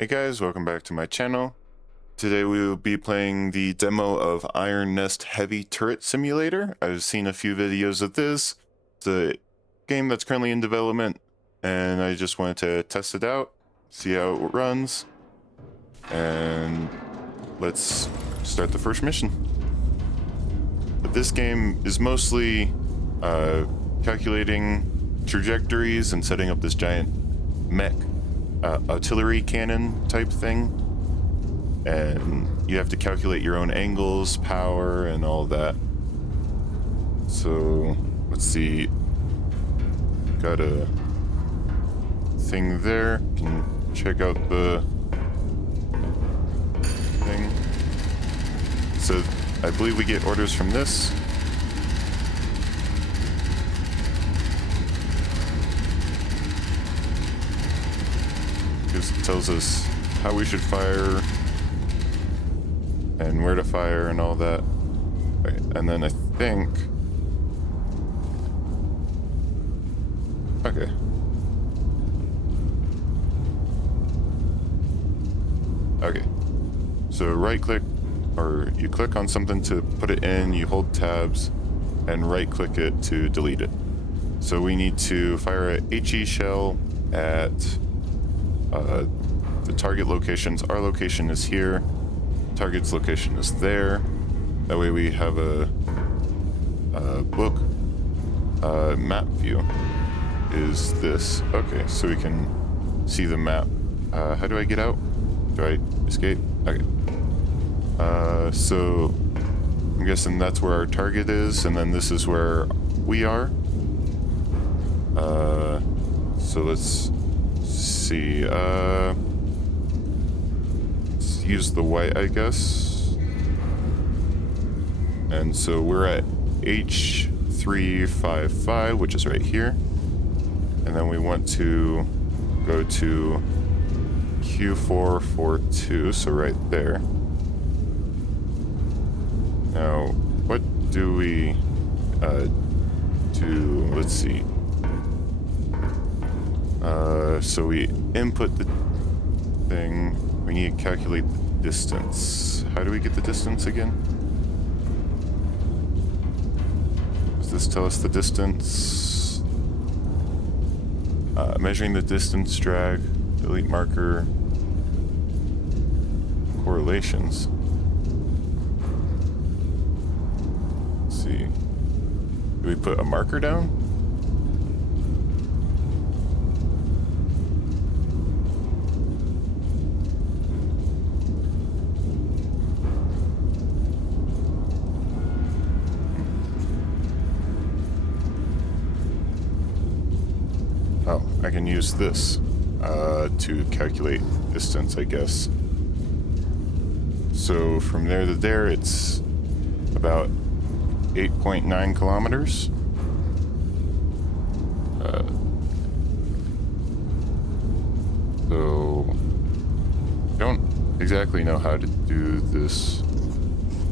Hey guys, welcome back to my channel. Today we will be playing the demo of Iron Nest Heavy Turret Simulator. I've seen a few videos of this. It's a game that's currently in development, and I just wanted to test it out, see how it runs, and let's start the first mission. But this game is mostly calculating trajectories and setting up this giant mech artillery cannon type thing, and you have to calculate your own angles, power, and all that. So let's see, got a thing there. Can check out the thing. So I believe we get orders from this. It tells us how we should fire and where to fire and all that. Okay, and then I think... Okay. Okay. So right click, or you click on something to put it in, you hold tabs, and right click it to delete it. So we need to fire a HE shell at the target locations. Our location is here, target's location is there. That way we have a book. Map view is this. Okay, so we can see the map. How do I get out? Do I escape? Okay. So I'm guessing that's where our target is, and then this is where we are. So let's see. Let's use the white, I guess. And so we're at H355, which is right here. And then we want to go to Q442, so right there. Now, what do we do? Let's see. So we input the thing. We need to calculate the distance. How do we get the distance again? Does this tell us the distance? Measuring the distance, drag, delete marker, correlations. Let's see. Do we put a marker down? Oh, I can use this to calculate distance, I guess. So from there to there, it's about 8.9 kilometers. So I don't exactly know how to do this.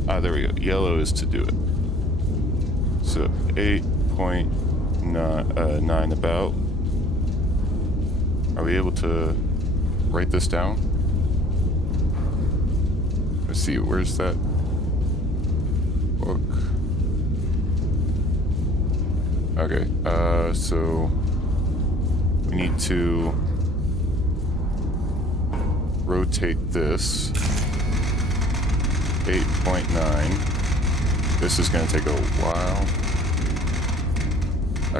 Ah, there we go. Yellow is to do it. So 8.9 about. Are we able to write this down? Let's see, where's that book? Okay, so we need to rotate this 8.9. This is going to take a while.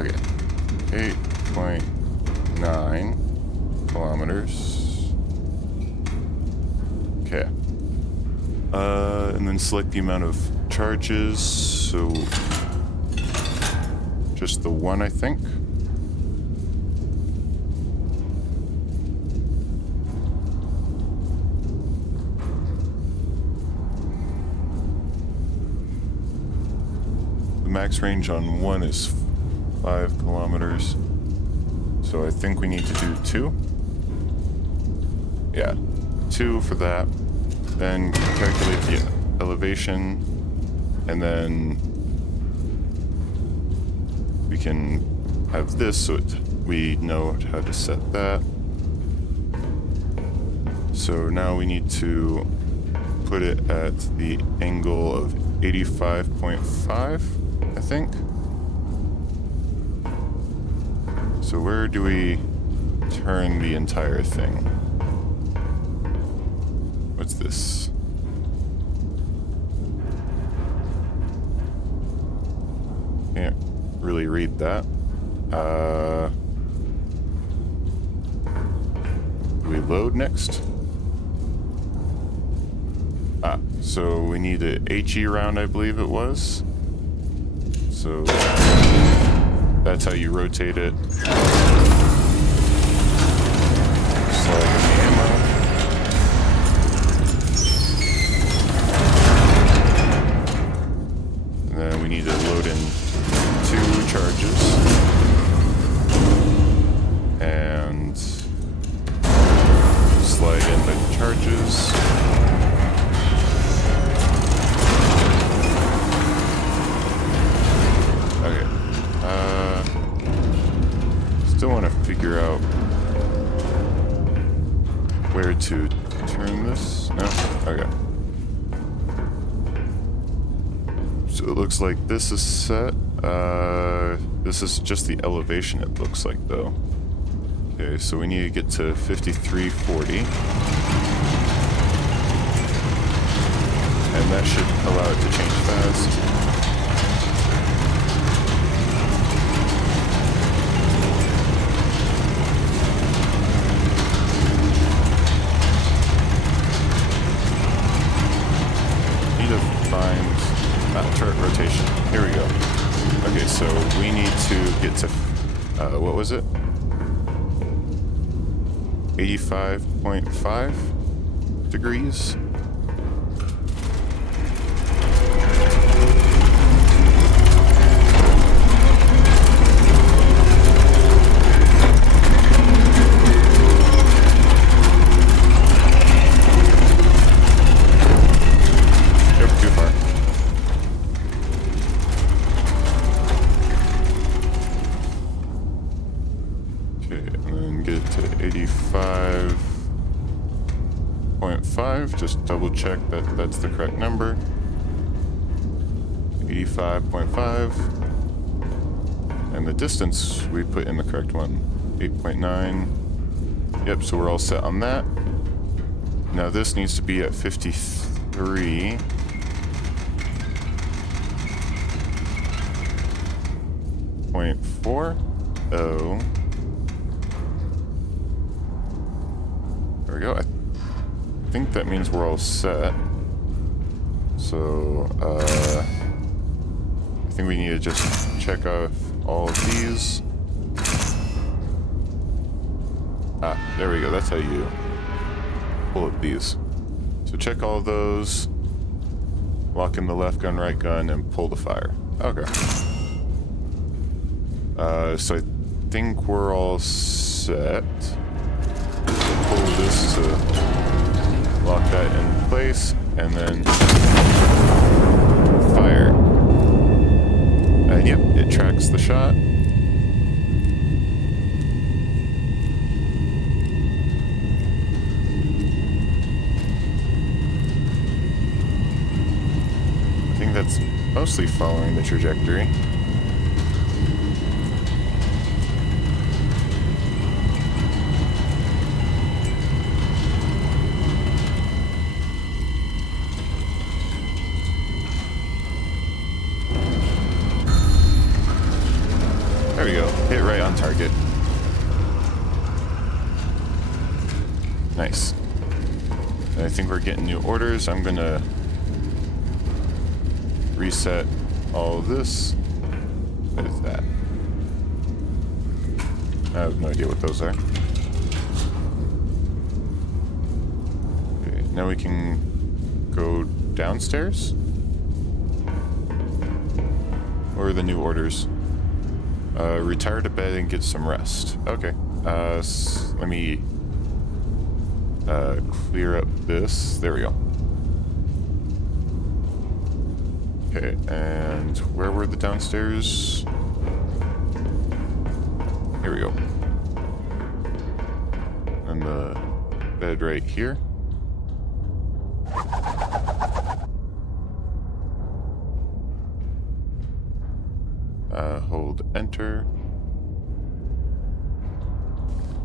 Okay, 8.9 kilometers. Okay. And then select the amount of charges. So just the one, I think. The max range on one is 5 kilometers. So I think we need to do 2. Yeah, 2 for that. Then calculate the elevation, and then we can have this so we know how to set that. So now we need to put it at the angle of 85.5, I think. So where do we turn the entire thing? What's this? Can't really read that. Do we load next? So we need a HE round, I believe it was. So that's how you rotate it. Slide in the ammo. And then we need to load in 2 charges. And slide in the charges. Still want to figure out where to turn this. No? Okay. So it looks like this is set. This is just the elevation, it looks like, though. Okay, so we need to get to 5340. And that should allow it to change fast. Turret rotation. Here we go. Okay, so we need to get to, what was it? 85.5 degrees. To 85.5, just double check that that's the correct number. 85.5, and the distance we put in the correct one, 8.9. Yep, so we're all set on that. Now this needs to be at 53.40. There we go. I think that means we're all set. So, I think we need to just check off all of these. There we go. That's how you pull up these. So check all of those, lock in the left gun, right gun, and pull the fire. Okay. So I think we're all set. Pull this to lock that in place, and then fire. And yep, it tracks the shot. I think that's mostly following the trajectory. There we go. Hit right on target. Nice. And I think we're getting new orders. I'm gonna reset all of this. What is that? I have no idea what those are. Okay, now we can go downstairs? Or are the new orders? Retire to bed and get some rest. Okay. Let me clear up this. There we go. Okay, and where were the downstairs? Here we go. And the head right here. Hold enter.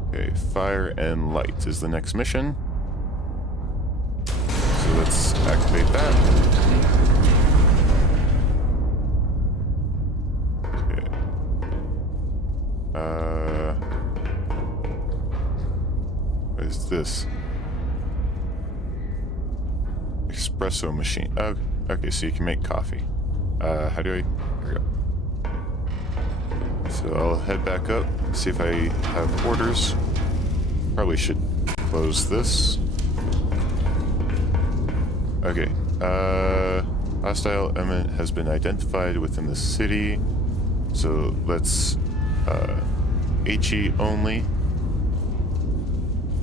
Okay, fire and light is the next mission. So let's activate that. Okay. What is this? Espresso machine. Oh, okay, so you can make coffee. How do I... Here we go. So I'll head back up, see if I have orders. Probably should close this. Okay. Hostile element has been identified within the city. So let's HE only.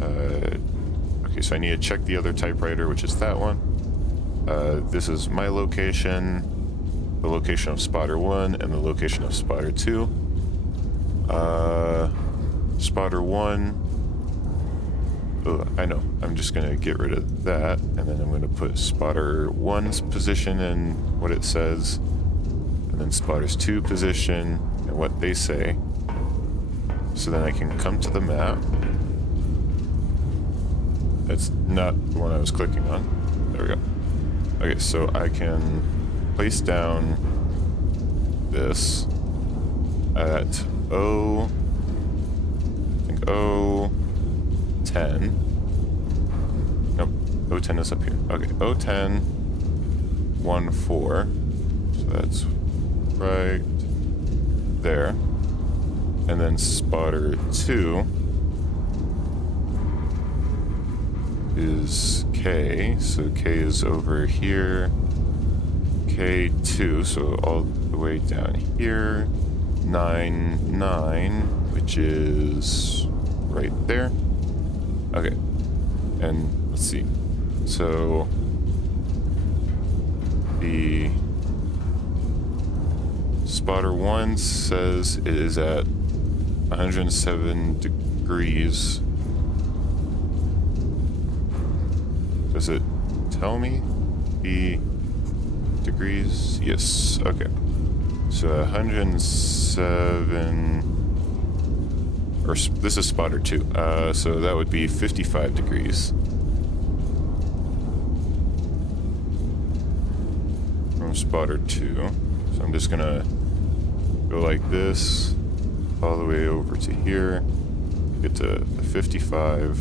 Okay, so I need to check the other typewriter, which is that one. This is my location, the location of spotter 1, and the location of spotter 2. Spotter 1. Oh, I know. I'm just going to get rid of that, and then I'm going to put spotter 1's position and what it says, and then spotter's 2 position and what they say. So then I can come to the map. That's not the one I was clicking on. There we go. Okay, so I can place down this at O, I think O10. Nope, O10 is up here. Okay, O10, 1, 4. So that's right there. And then spotter 2 is K, so K is over here. K2, so all the way down here. 9, 9, which is right there. Okay, and let's see. So the spotter 1 says it is at 107 degrees. Does it tell me the degrees? Yes, okay. So 107, or this is spotter 2, so that would be 55 degrees. From spotter 2. So I'm just gonna go like this, all the way over to here, get to 55,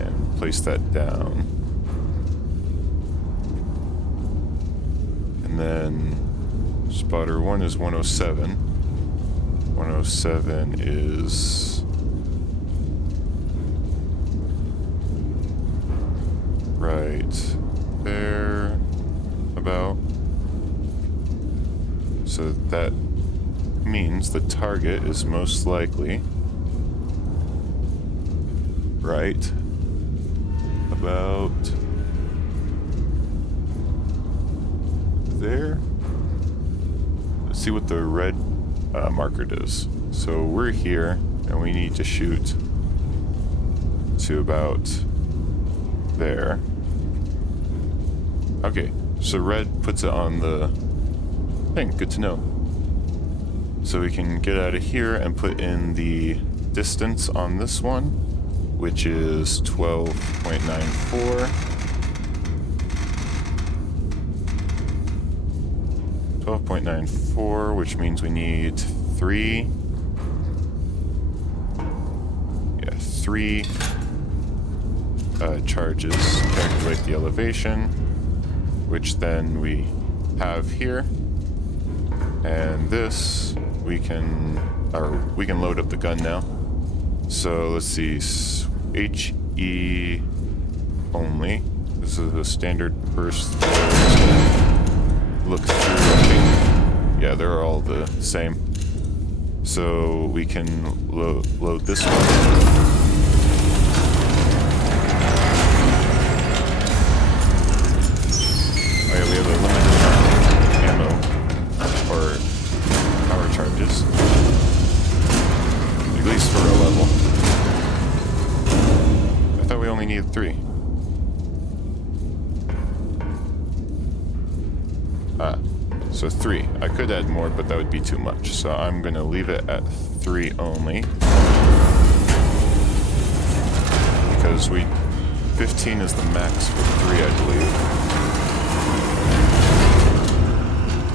and place that down. And then spotter 1 is 107. 107 is right there about. So that means the target is most likely right about there. Let's see what the red marker does. So we're here and we need to shoot to about there. Okay, so red puts it on the thing. Good to know. So we can get out of here and put in the distance on this one, which is 12.94. 12.94, which means we need 3. Yeah, 3 charges. Calculate the elevation, which then we have here. And this we can load up the gun now. So let's see, HE only. This is a standard burst. Look through, I think. Yeah, they're all the same. So we can load this one. Oh yeah, we have a limited ammo or power charges. At least for a level. need 3. Ah, so 3. I could add more, but that would be too much. So I'm gonna leave it at 3 only. Because 15 is the max for 3, I believe.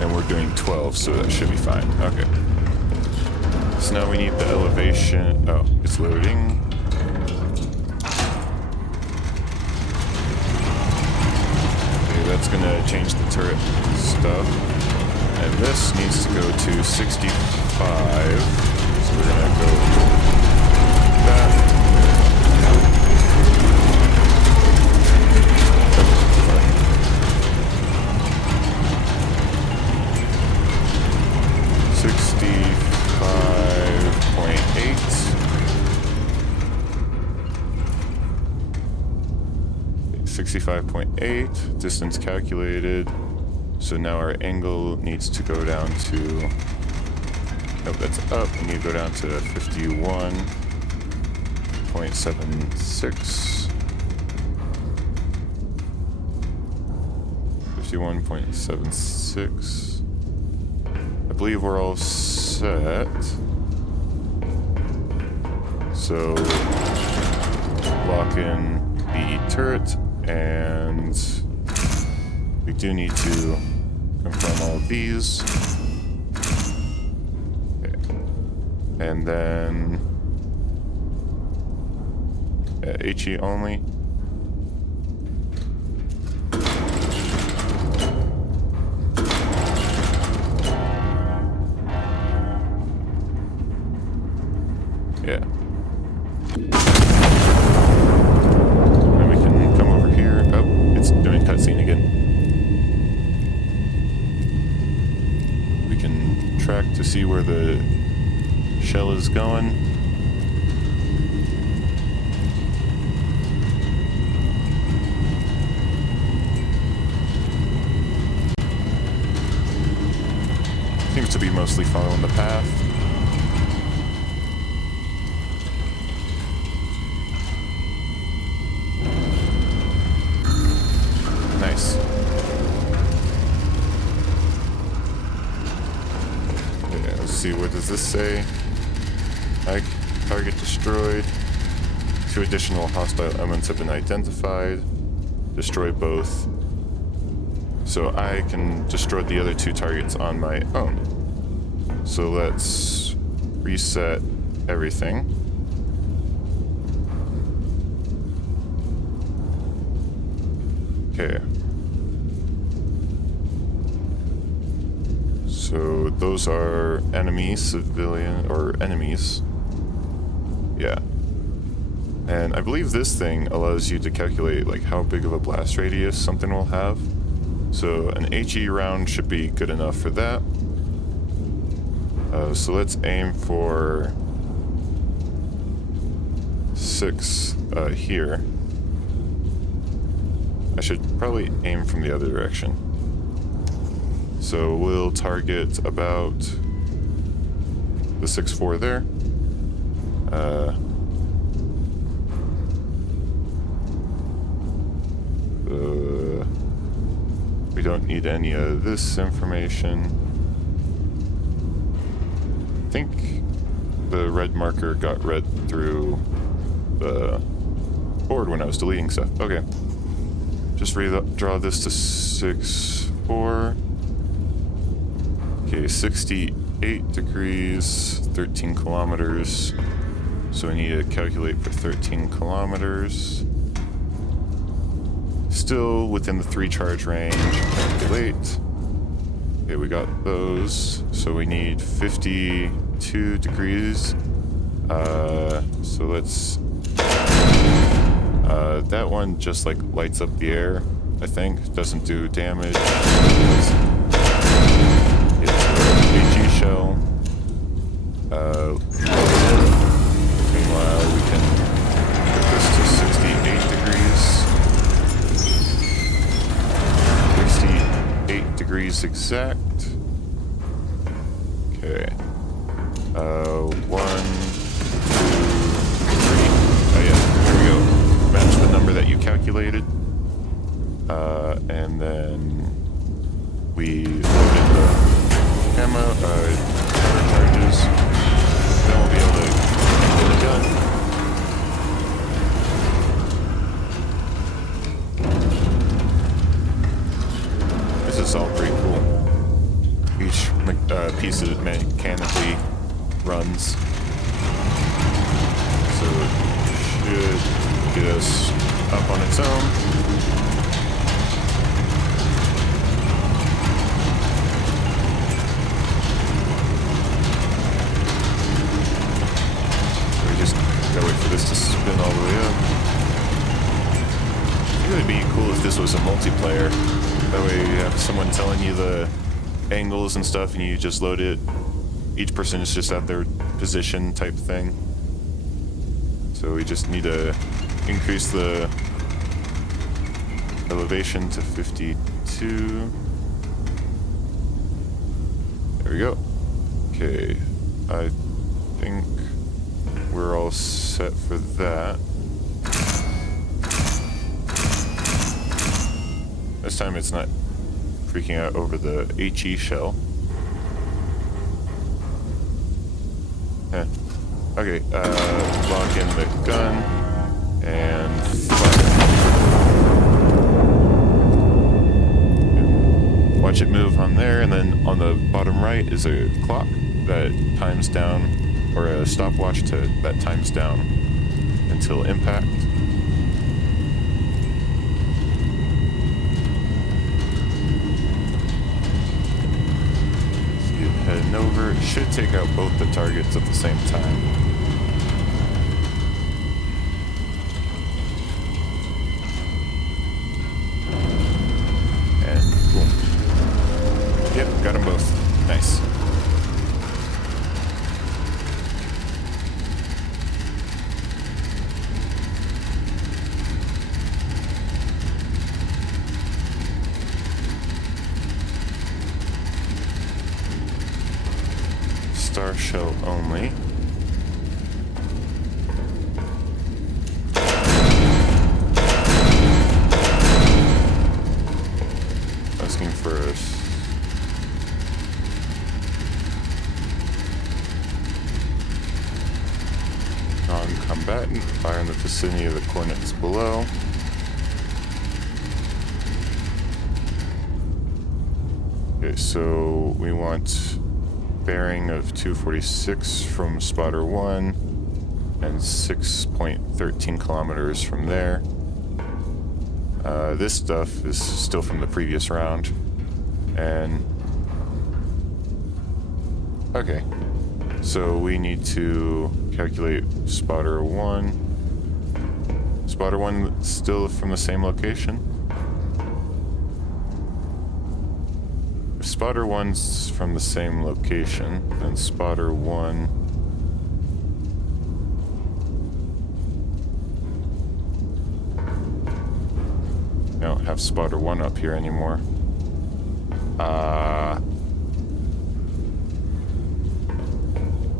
And we're doing 12, so that should be fine. Okay. So now we need the elevation. Oh, it's loading. Okay, that's gonna change the turret stuff. And this needs to go to 65. So we're gonna go that. 65.8, distance calculated. So now our angle needs to go down to, nope, that's up. We need to go down to 51.76. 51.76. I believe we're all set. So lock in the turret, and we do need to confirm all of these. Okay. And then HE only. Yeah. Then we can come over here. Oh, it's doing cutscene again. We can track to see where the shell is going. Seems to be mostly following the path. Nice. Yeah, let's see, what does this say? Target destroyed. 2 additional hostile elements have been identified. Destroy both. So I can destroy the other 2 targets on my own. So let's reset everything. Okay. So those are enemies, civilian, or enemies. Yeah. And I believe this thing allows you to calculate like how big of a blast radius something will have. So an HE round should be good enough for that. So let's aim for 6 here. I should probably aim from the other direction. So we'll target about the 6-4 there. We don't need any of this information. I think the red marker got read through the board when I was deleting stuff. Okay. Just draw this to 6-4. Okay, 68 degrees, 13 kilometers. So we need to calculate for 13 kilometers. Still within the 3 charge range. Calculate. Okay, we got those. So we need 52 degrees. So let's... that one just like lights up the air, I think. Doesn't do damage. It's a HE shell. Meanwhile, we can put this to 68 degrees. 68 degrees exact. Okay. 1, 2, 3. Oh yeah, there we go. Match the number calculated. And then we loaded the ammo, charges. Then we'll be able to handle the gun. This is all pretty cool. Each piece of it mechanically runs. So it should get us up on its own. Gotta wait for this to spin all the way up. I think it would be cool if this was a multiplayer. That way you have someone telling you the angles and stuff and you just load it. Each person is just at their position type thing. So we just need to increase the elevation to 52. There we go. Okay, I think we're all set for that. This time it's not freaking out over the HE shell. Okay, lock in the gun and fire. Watch it move on there, and then on the bottom right is a clock that times down, or a stopwatch that times down until impact. See it heading over. It should take out both the targets at the same time. And boom. Yep, got them both. Nice. Star shell only. Asking for a non-combatant. Fire in the vicinity of the coordinates below. Okay, so we want bearing of 246 from spotter 1 and 6.13 kilometers from there. This stuff is still from the previous round. And okay, so we need to calculate spotter 1. Spotter 1 still from the same location. Spotter 1's from the same location, then spotter 1. I don't have spotter 1 up here anymore.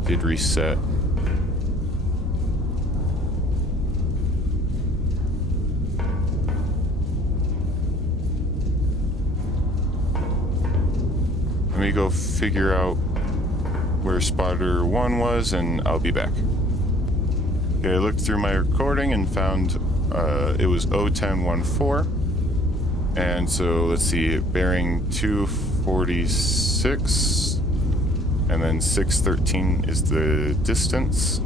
Did reset. Let me go figure out where spotter 1 was, and I'll be back. Okay, I looked through my recording and found it was 01014. And so let's see, bearing 246, and then 613 is the distance,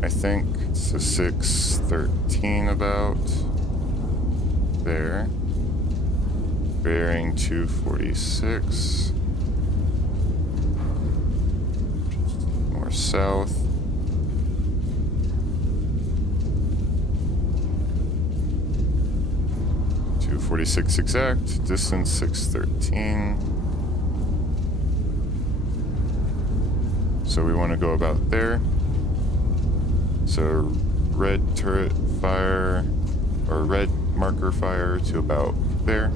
I think. So 613 about there. Bearing 246. More south. .246 exact. Distance 613. So we want to go about there. So red turret fire, or red marker fire to about there.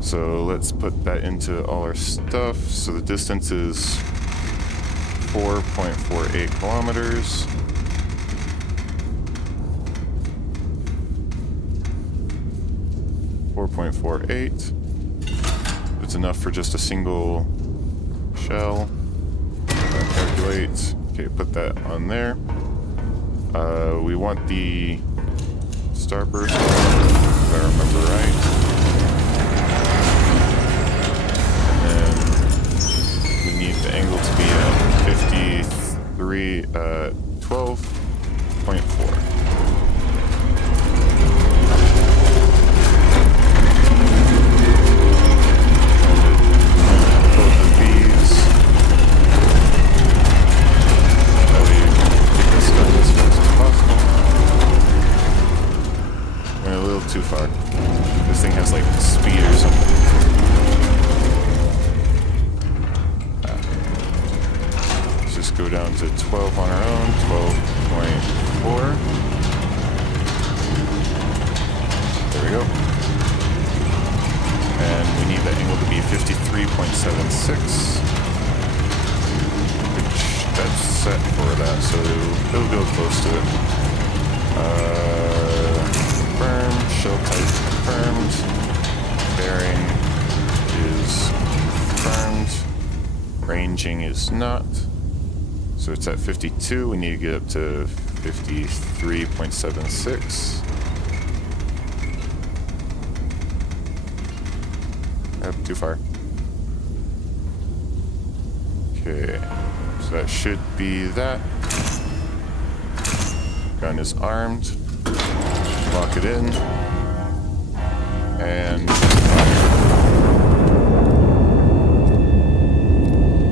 So let's put that into all our stuff. So the distance is 4.48 kilometers. 4.48. It's enough for just a single shell. Calculate. Okay, put that on there. We want the starburst, if I remember right. And then we need the angle to be at 12.4. Too far. This thing has like speed or something. Let's just go down to 12 on our own. 12.4. There we go. And we need that angle to be 53.76. Which that's set for that, so it'll go close to it. Confirmed, shell type confirmed, bearing is confirmed, ranging is not, so it's at 52, we need to get up to 53.76. Too far. Okay, so that should be that. Gun is armed. Lock it in, and I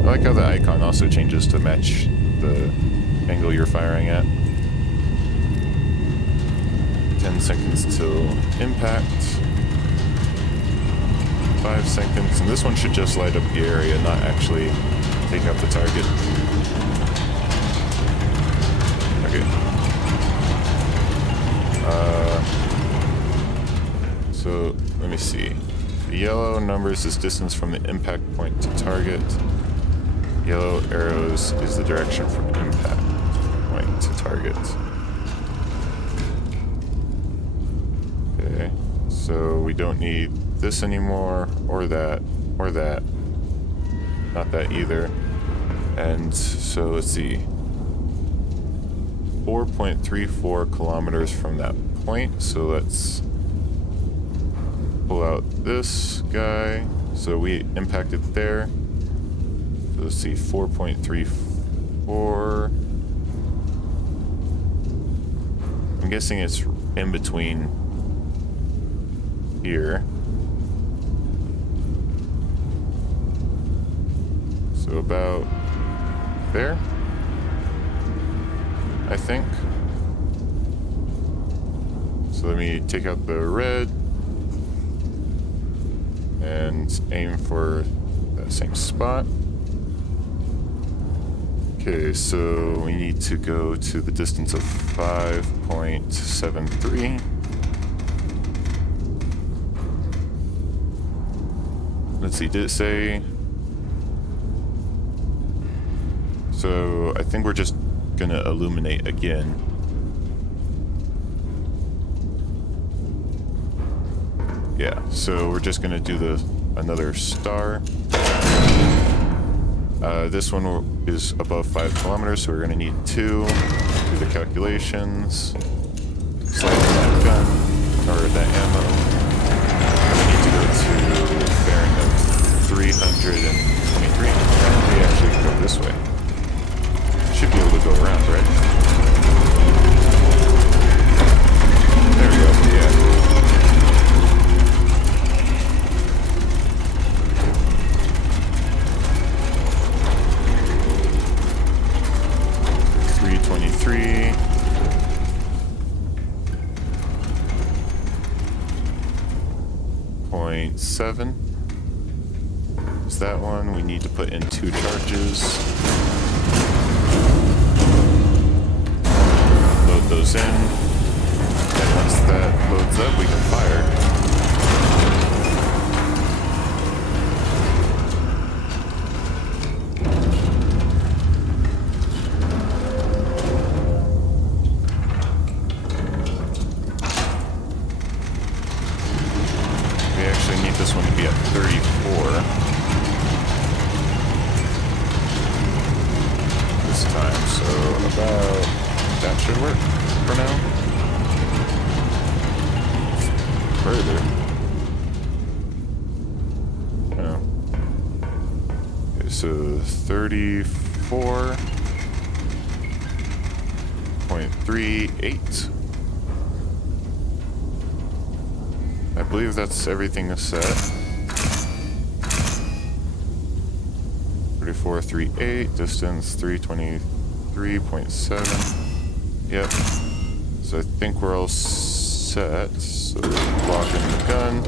like how the icon also changes to match the angle you're firing at. 10 seconds till impact. 5 seconds, and this one should just light up the area, not actually take out the target. Okay. So let me see. The yellow numbers is distance from the impact point to target. Yellow arrows is the direction from impact point to target. Okay, so we don't need this anymore, or that, or that. Not that either. And so let's see. 4.34 kilometers from that point, so let's pull out this guy. So we impacted there. So let's see, 4.34. I'm guessing it's in between here. So about there, I think. So let me take out the red and aim for that same spot. Okay, so we need to go to the distance of 5.73. Let's see, did it say? So I think we're just gonna illuminate again. Yeah, so we're just gonna do another star. This one is above 5 kilometers, so we're gonna need 2. Do the calculations. Select that gun, or that ammo. We need to go to bearing of 323. And we actually can go this way. Should be able to go around, right? There we go, yeah. .7 is that one. We need to put in 2 charges. Load those in. And once that loads up, we can fire. So 34.38. I believe that's everything set. 34.38, distance 323.7. Yep. So I think we're all set. So lock in the gun.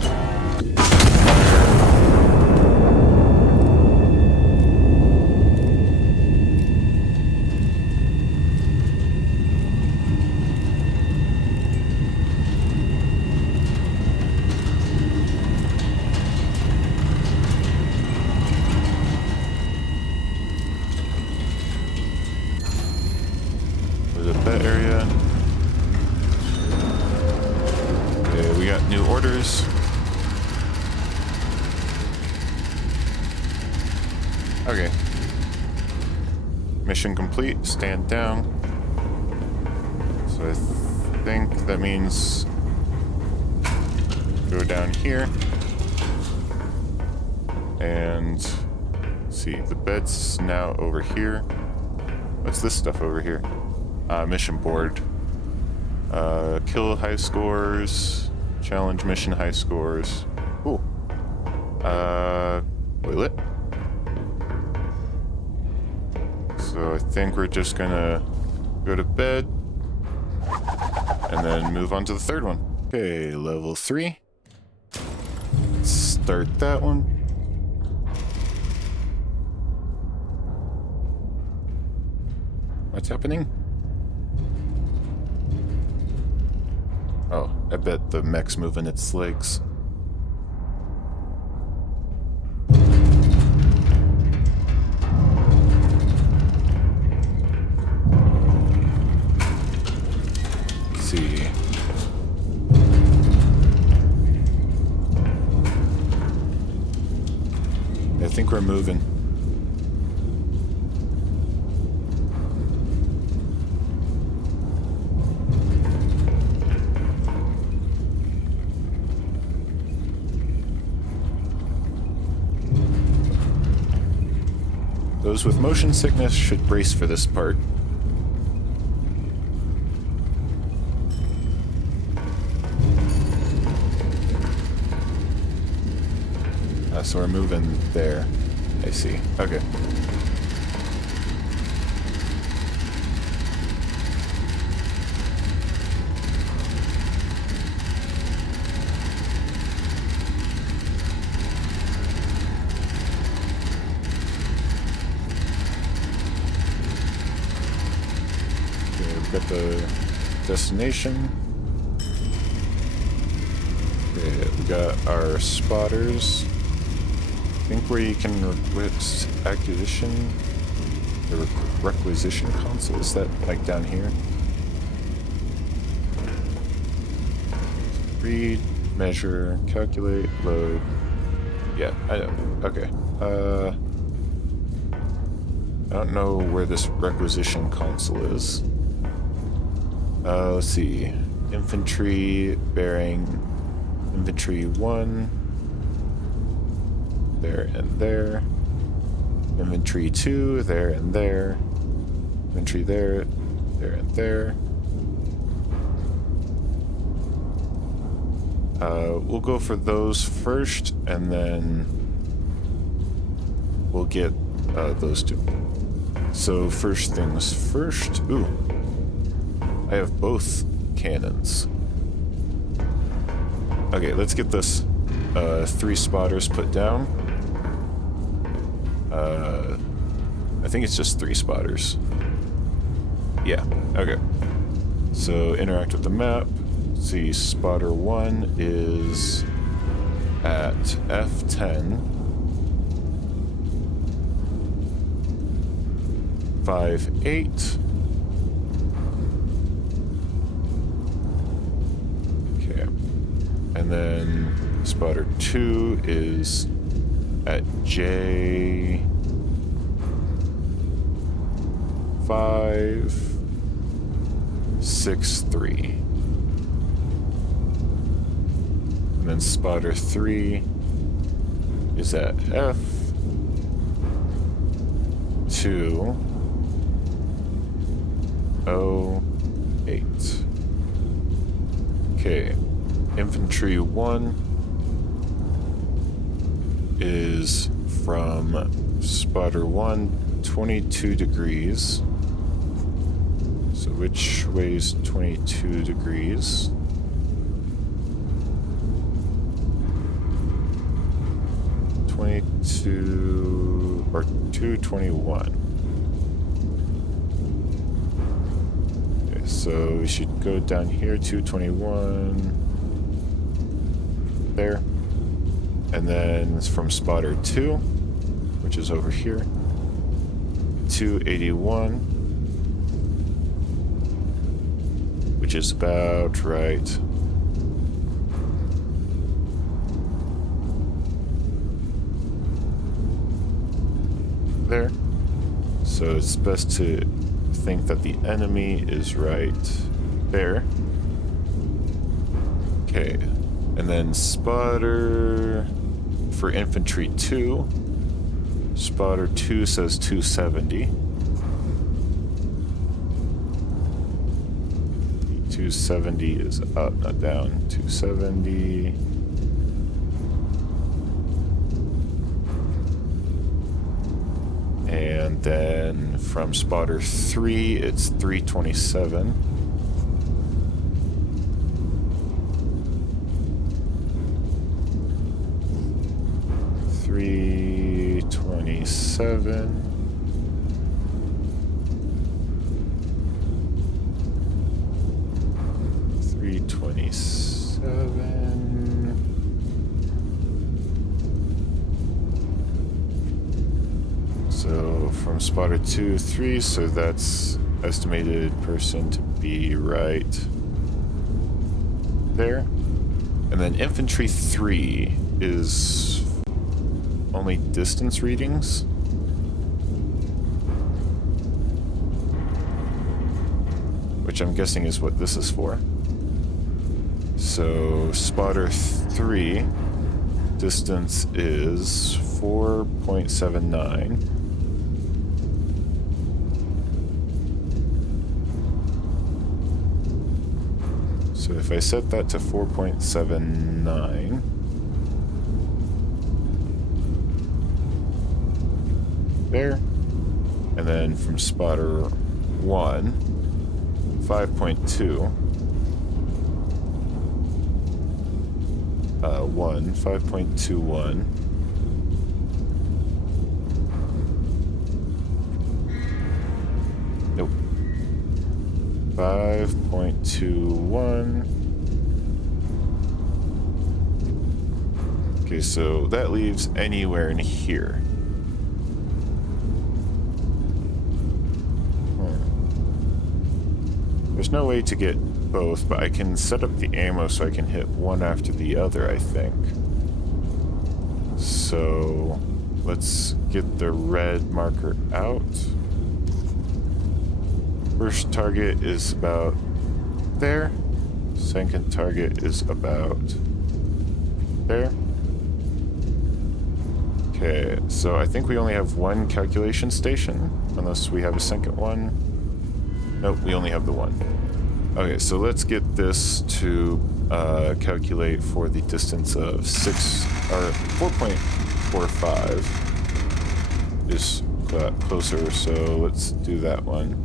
That area. Okay, we got new orders. Okay. Mission complete. Stand down. So I think that means go down here. And let's see, the bed's now over here. What's this stuff over here? Mission board. Kill high scores. Challenge mission high scores. Cool. Toilet. So I think we're just gonna go to bed and then move on to the third one. Okay, level 3. Let's start that one. What's happening? Oh, I bet the mech's moving its legs. Let's see. I think we're moving. Those with motion sickness should brace for this part. So we're moving there. I see. Okay. Got the destination. Okay, we got our spotters. I think where you can request acquisition, the requisition console, is that like down here? Read, measure, calculate, load. Yeah, I know. Okay. I don't know where this requisition console is. Let's see. Infantry bearing infantry 1. There and there. Infantry 2, there and there. Infantry there, there and there. We'll go for those first, and then we'll get those two. So first things first. Ooh. I have both cannons. Okay, let's get this 3 spotters put down. I think it's just 3 spotters. Yeah, okay. So interact with the map. See, spotter 1 is at F10. 5-8. Okay. And then spotter 2 is at J 5-6-3. And then spotter 3 is at F 208. Okay, infantry 1 is from spotter 1, 22 degrees. So which way is 22 degrees? Or 221. Okay, so we should go down here, 221. There. And then from spotter 2, which is over here, 281, which is about right. There. So it's best to think that the enemy is right there. Okay. And then spotter for infantry 2. Spotter 2 says 270. 270 is up, not down. 270. And then from spotter 3, it's 327. So from spotter 2, 3, so that's estimated person to be right there. And then infantry 3 is only distance readings. Which I'm guessing is what this is for. So spotter 3 distance is 4.79. So if I set that to 4.79, there, and then from spotter 1, 5.2, 5.21. Nope. 5.21. Okay, so that leaves anywhere in here. There's no way to get both, but I can set up the ammo so I can hit one after the other, I think. So let's get the red marker out. First target is about there. Second target is about there. Okay, so I think we only have one calculation station, unless we have a second one. Nope, we only have the one. Okay, so let's get this to calculate for the distance of 4.45 is closer, so let's do that one.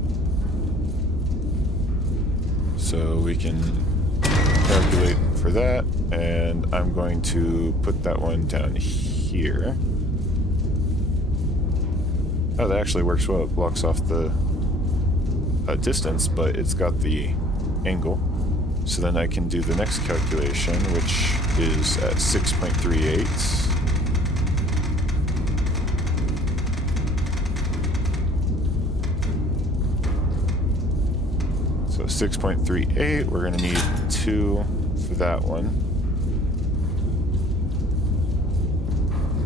So we can calculate for that, and I'm going to put that one down here. Oh, that actually works well. It blocks off the distance, but it's got the angle. So then I can do the next calculation, which is at 6.38. So 6.38, we're going to need 2 for that one.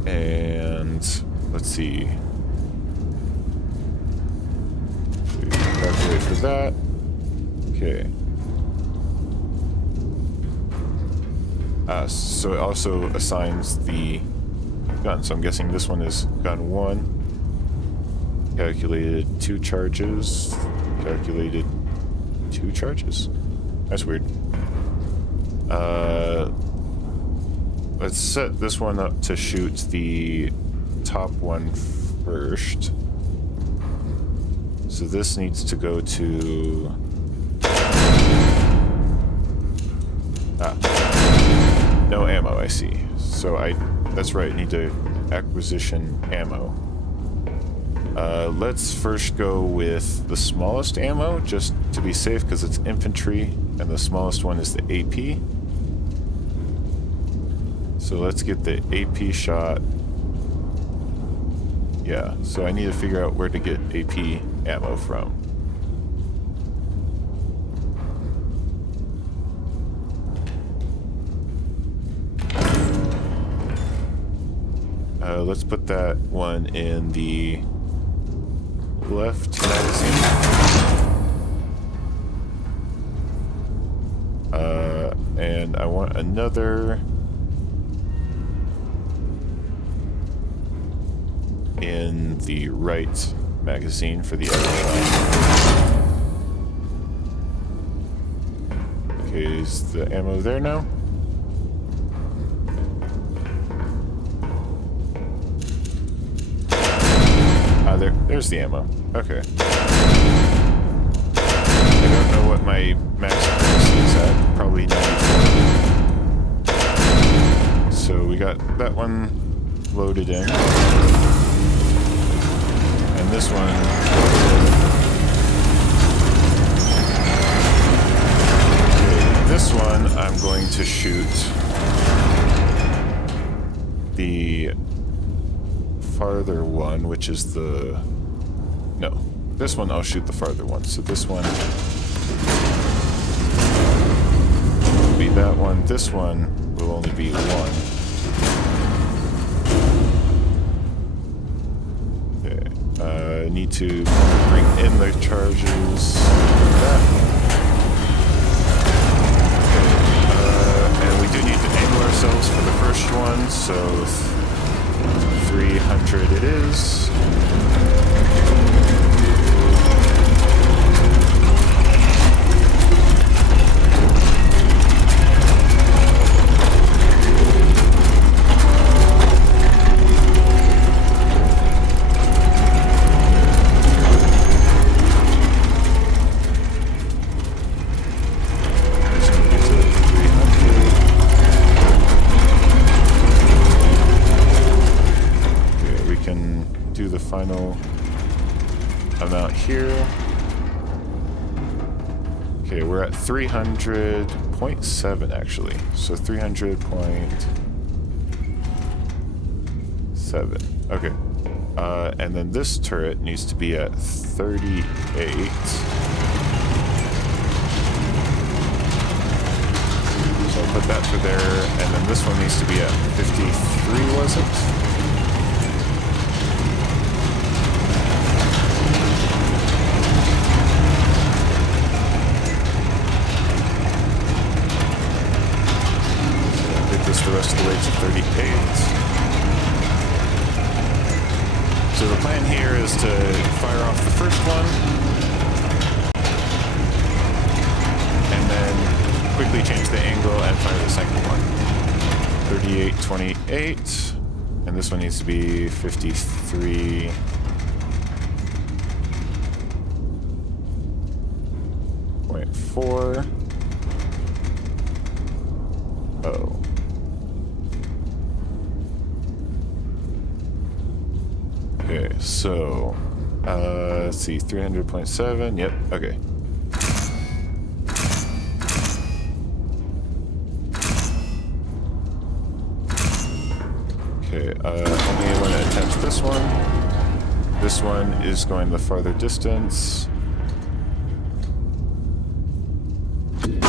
And let's see. Calculate for that. Okay. So it also assigns the gun. So I'm guessing this one is gun 1. Calculated 2 charges. Calculated 2 charges. That's weird. Let's set this one up to shoot the top one first. So this needs to go to... no ammo, I see. So that's right, need to acquisition ammo. Let's first go with the smallest ammo, just to be safe, because it's infantry, and the smallest one is the AP. So let's get the AP shot. Yeah, so I need to figure out where to get AP ammo from. Let's put that one in the left magazine. And I want another in the right magazine for the other shot. Okay, is the ammo there now? There's the ammo. Okay. I don't know what my max capacity is at. Probably 94. So we got that one loaded in. And this one. Okay, this one I'm going to shoot the farther one, which is the... No, this one I'll shoot the farther one. So this one will be that one. This one will only be one. Okay, I need to bring in the charges. That. Okay, and we do need to angle ourselves for the first one, so 300 it is. Final amount here. Okay, we're at 300.7 actually. So 300.7. Okay. And then this turret needs to be at 38. So I'll put that for there, and then this one needs to be at 53, was it? The rest of the way to 38. So the plan here is to fire off the first one and then quickly change the angle and fire the second one. 38.28, and this one needs to be 53.4. Oh. Okay, so, let's see, 300.7, yep, okay. Okay, only want to attach this one. This one is going the farther distance. And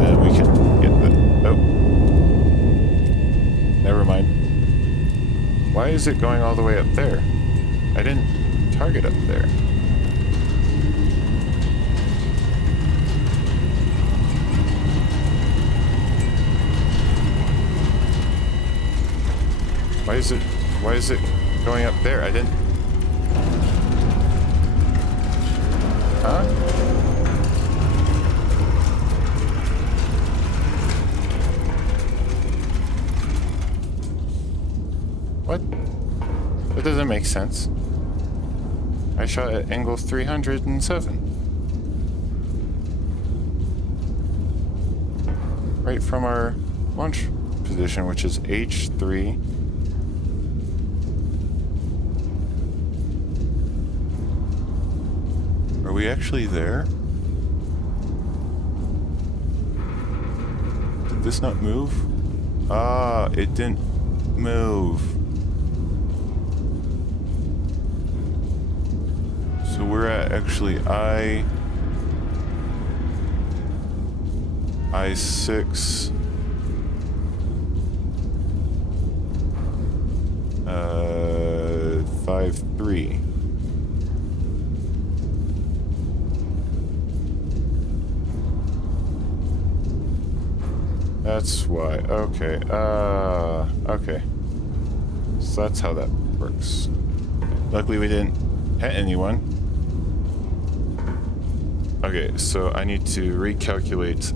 then we can get the, oh. Never mind. Why is it going all the way up there? I didn't target up there. Why is it going up there? I didn't huh? What? That doesn't make sense. I shot at angle 307. Right from our launch position, which is H3. Are we actually there? Did this not move? Ah, it didn't move. So we're at actually I6. 5-3. That's why. Okay. Okay. So that's how that works. Luckily we didn't hit anyone. Okay, so I need to recalculate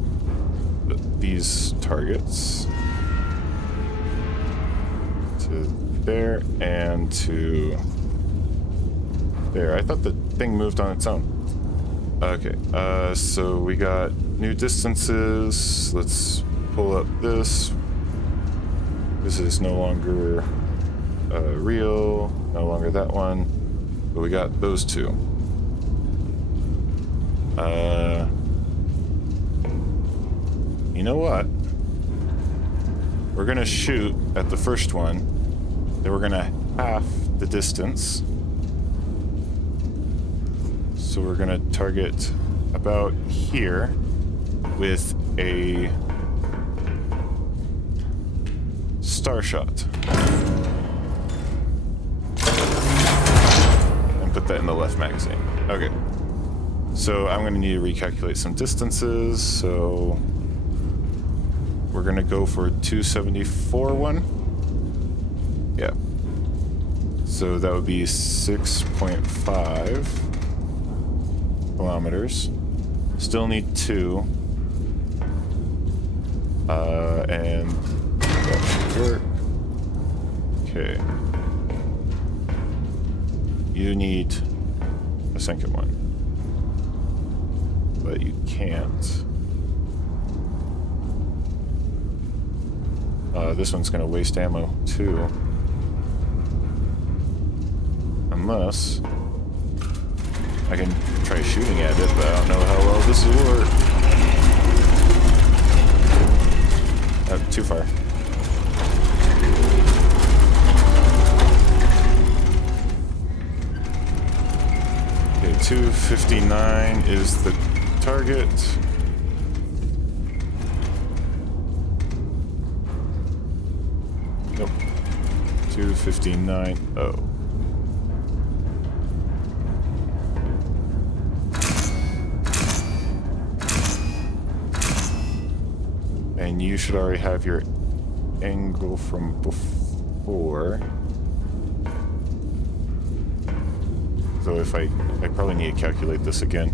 these targets to there and to there. I thought the thing moved on its own. Okay, so we got new distances. Let's pull up this. This is no longer real, no longer that one, but we got those two. You know what? We're gonna shoot at the first one, then we're gonna half the distance. So we're gonna target about here with a star shot. And put that in the left magazine. Okay. So I'm gonna need to recalculate some distances, so we're gonna go for 274 one. Yeah. So that would be 6.5 kilometers. Still need 2. And that should work. Okay. You need a second one. But you can't. This one's gonna waste ammo too. Unless I can try shooting at it, but I don't know how well this will work. Too far. Okay, 259 is the target. Nope. 259. Oh. And you should already have your angle from before. So if I probably need to calculate this again.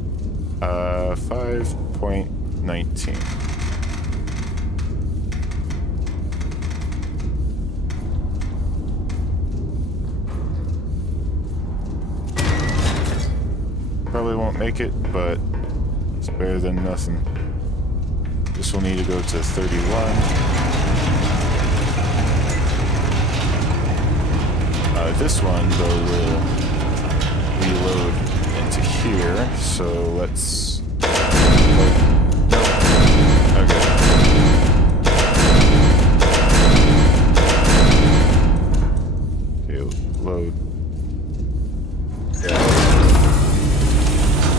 5.19. Probably won't make it, but it's better than nothing. This will need to go to 31. This one, though, will reload into here, so let's... Okay. Okay, load. Yeah.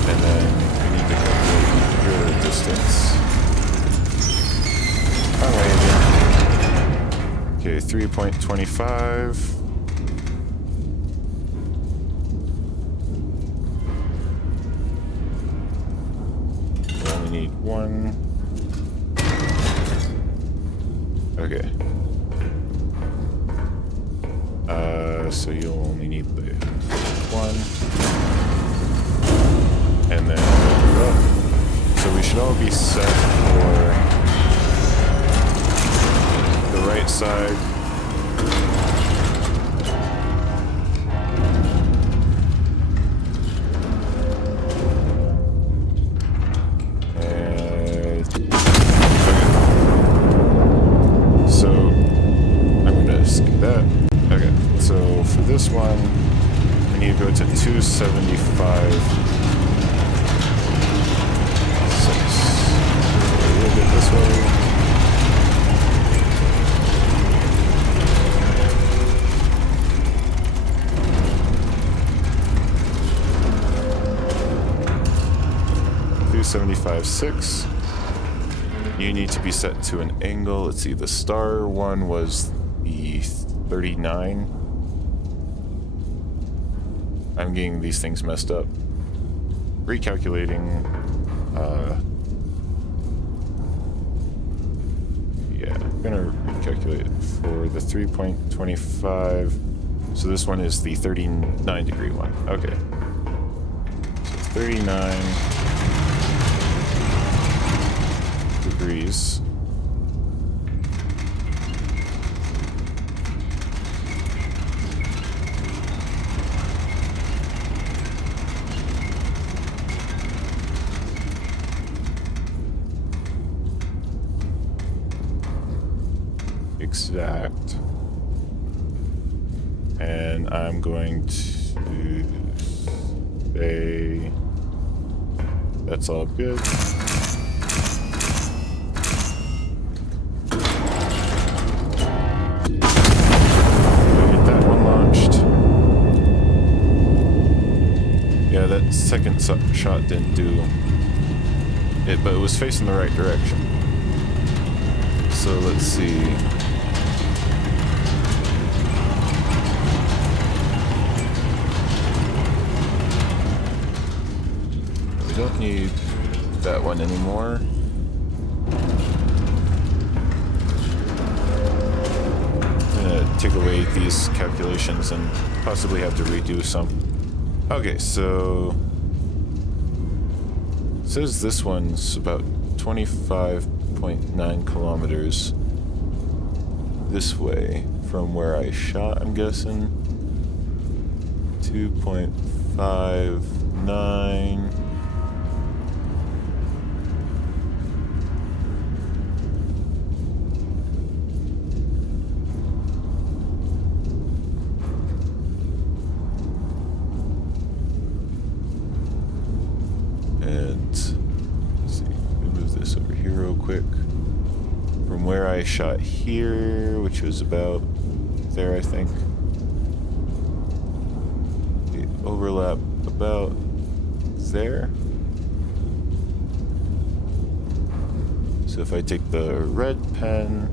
And then we need to calculate your distance. Okay, 3.25. We only need one. Okay. So you'll only need the one. and then up. So we should all be set for the right side. This one, we need to go to 275. 6. A little bit this way. $275.6. You need to be set to an angle. Let's see, the star one was the 39. I'm getting these things messed up. Recalculating. Yeah, I'm gonna recalculate for the 3.25. So this one is the 39 degree one. Okay. So 39 degrees. Exact. And I'm going to say that's all good. Get that one launched. Yeah, that second shot didn't do it, but it was facing the right direction. So let's see. We don't need that one anymore. I'm gonna take away these calculations and possibly have to redo some. Okay, so it says this one's about 25.9 kilometers this way from where I shot, I'm guessing. 2.59. From where I shot here, which was about there, I think. The overlap about there. So if I take the red pen,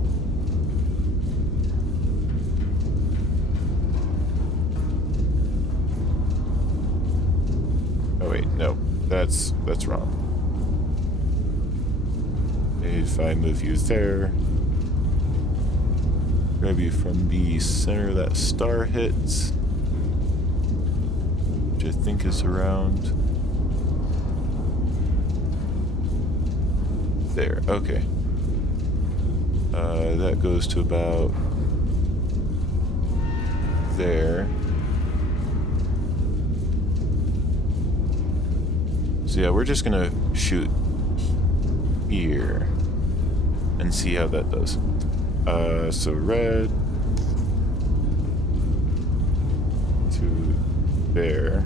oh wait, no, that's wrong. If I move you there, grab you from the center of that star hits, which I think is around there. Okay. That goes to about there. So yeah, we're just gonna shoot here and see how that does. So red to there.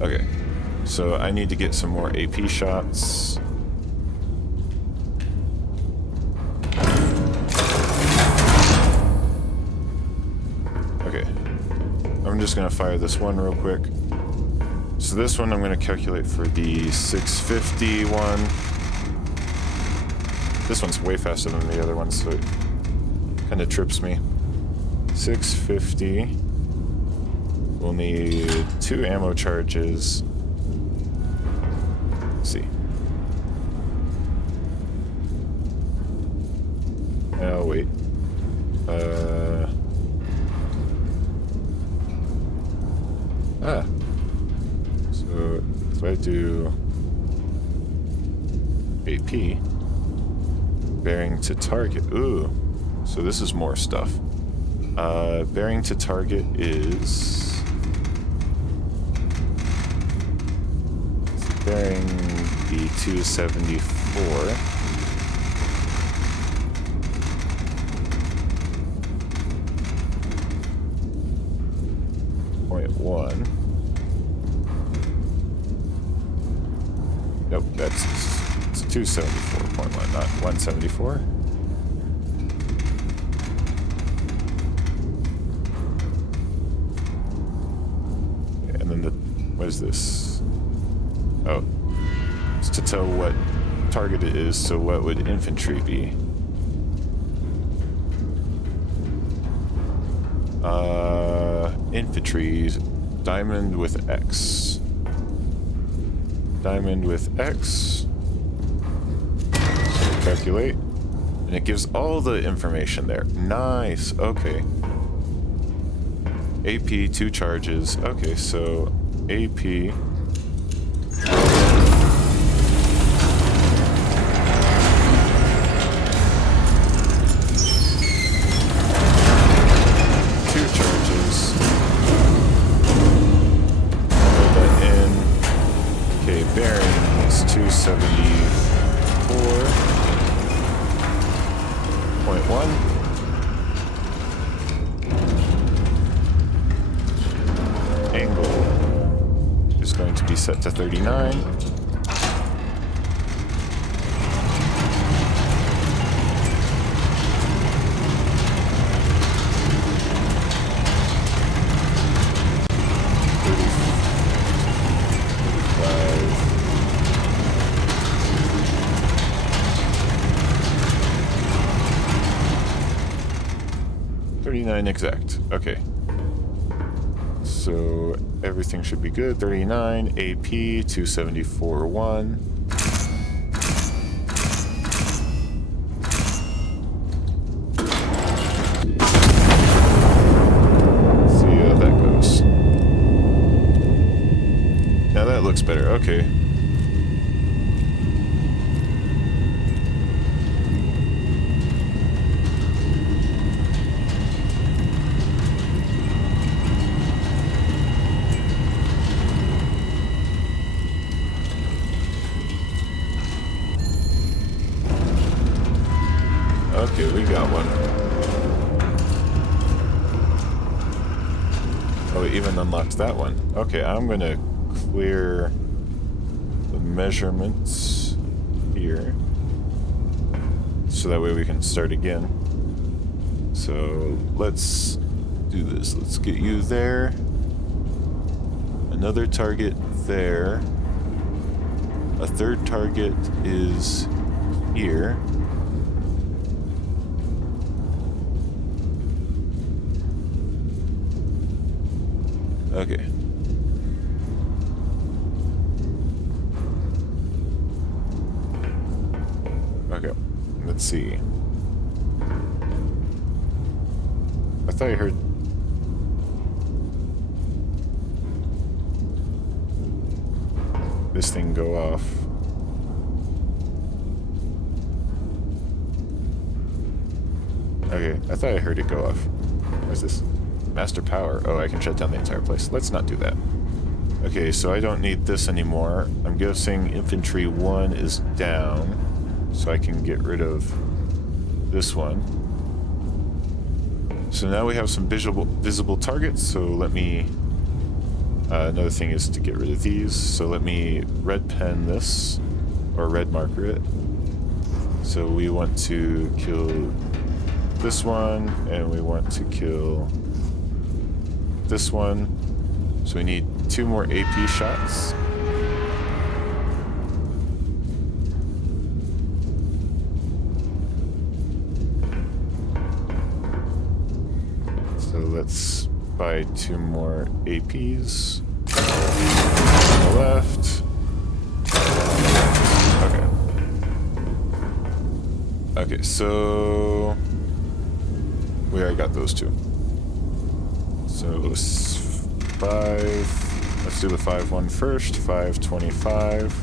Okay, so I need to get some more AP shots. Okay, I'm just gonna fire this one real quick. So this one I'm going to calculate for the 650 one. This one's way faster than the other one, so it kind of trips me. 650. We'll need 2 ammo charges. Let's see. Oh, wait. if I do AP, bearing to target. Ooh, so this is more stuff. Bearing to target is bearing be 274. .1. Nope, it's 274.1, not 174. And then what is this? Oh, it's to tell what target it is, so what would infantry be? Infantry, diamond with X. Diamond with X. So calculate. And it gives all the information there. Nice, okay. AP, 2 charges. Okay, so AP. Bearings 274.1. Angle is going to be set to 39. Exact. Okay. So everything should be good. 39 AP 274.1. See how that goes. Now that looks better. Okay. Okay, we got one. Oh, it even unlocks that one. Okay, I'm gonna clear the measurements here, so that way we can start again. So let's do this. Let's get you there. Another target there. A third target is here. Okay. Okay. Let's see. I thought I heard... this thing go off. Okay, I thought I heard it go off. What is this? Master power. Oh, I can shut down the entire place. Let's not do that. Okay, so I don't need this anymore. I'm guessing infantry 1 is down, so I can get rid of this one. So now we have some visible targets, so let me... another thing is to get rid of these, so let me red pen this, or red marker it. So we want to kill this one, and we want to kill this one. So we need 2 more AP shots. So let's buy 2 more APs. On the left. Okay. Okay, so we already got those 2. So 5 Let's do the 5-1 first. 525.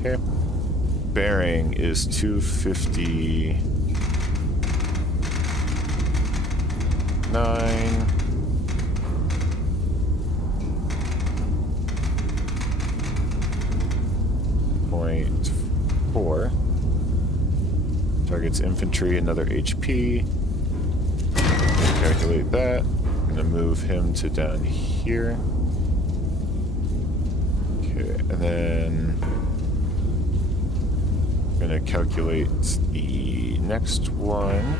Okay. Bearing is 259. .4. Target's infantry, another HP. Calculate that. I'm gonna move him to down here. Okay, and then I'm gonna calculate the next one,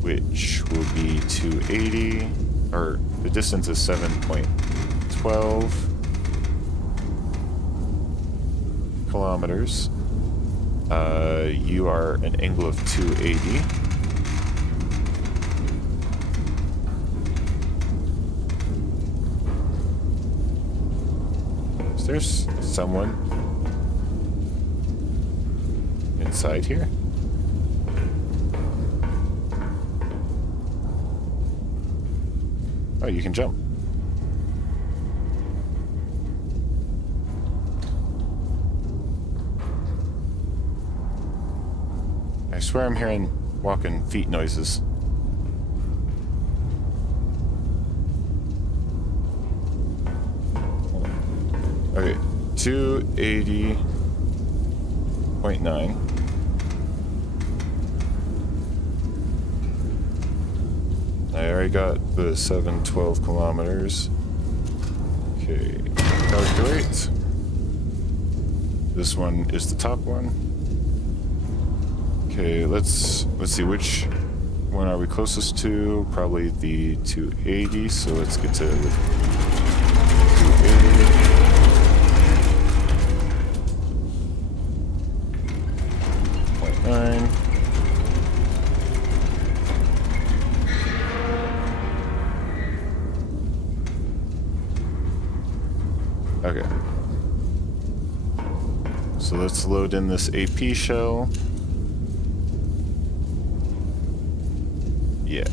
which will be 280, or the distance is 7.12 kilometers. You are an angle of 280. Is there someone inside here? Oh, you can jump. I swear I'm hearing walking feet noises. Okay, 280.9. I already got the 712 kilometers. Okay, calculate. This one is the top one. Okay, let's see, which one are we closest to? Probably the 280, so let's get to 280.9. Okay. So let's load in this AP shell. Yeah.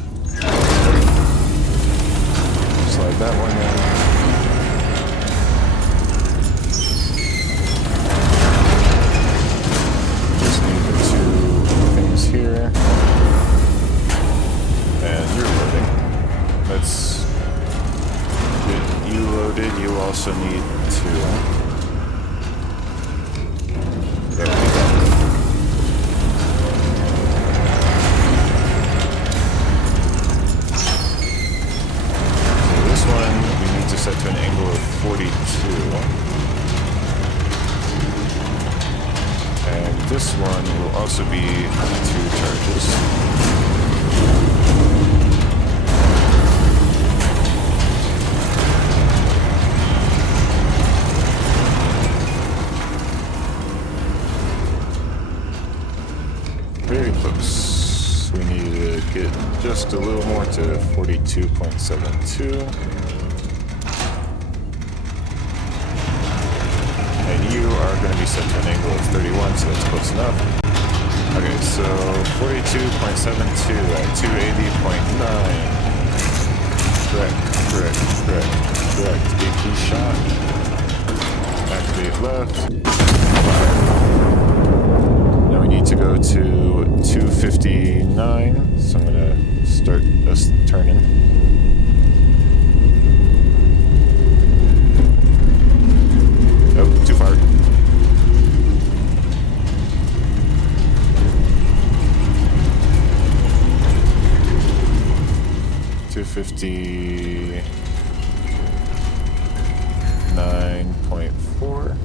Slide that one in. Just need the two things here. And you're loading. Let's get you loaded. You also need to. There we go. Set to an angle of 42. And this one will also be 2 charges. Very close. We need to get just a little more to 42.72. You are going to be set to an angle of 31, so that's close enough. Okay, so 42.72 at 280.9. Correct. AP shot. Activate left. Fire. Now we need to go to 259, so I'm going to start us turning. Oh, too far. $259.4.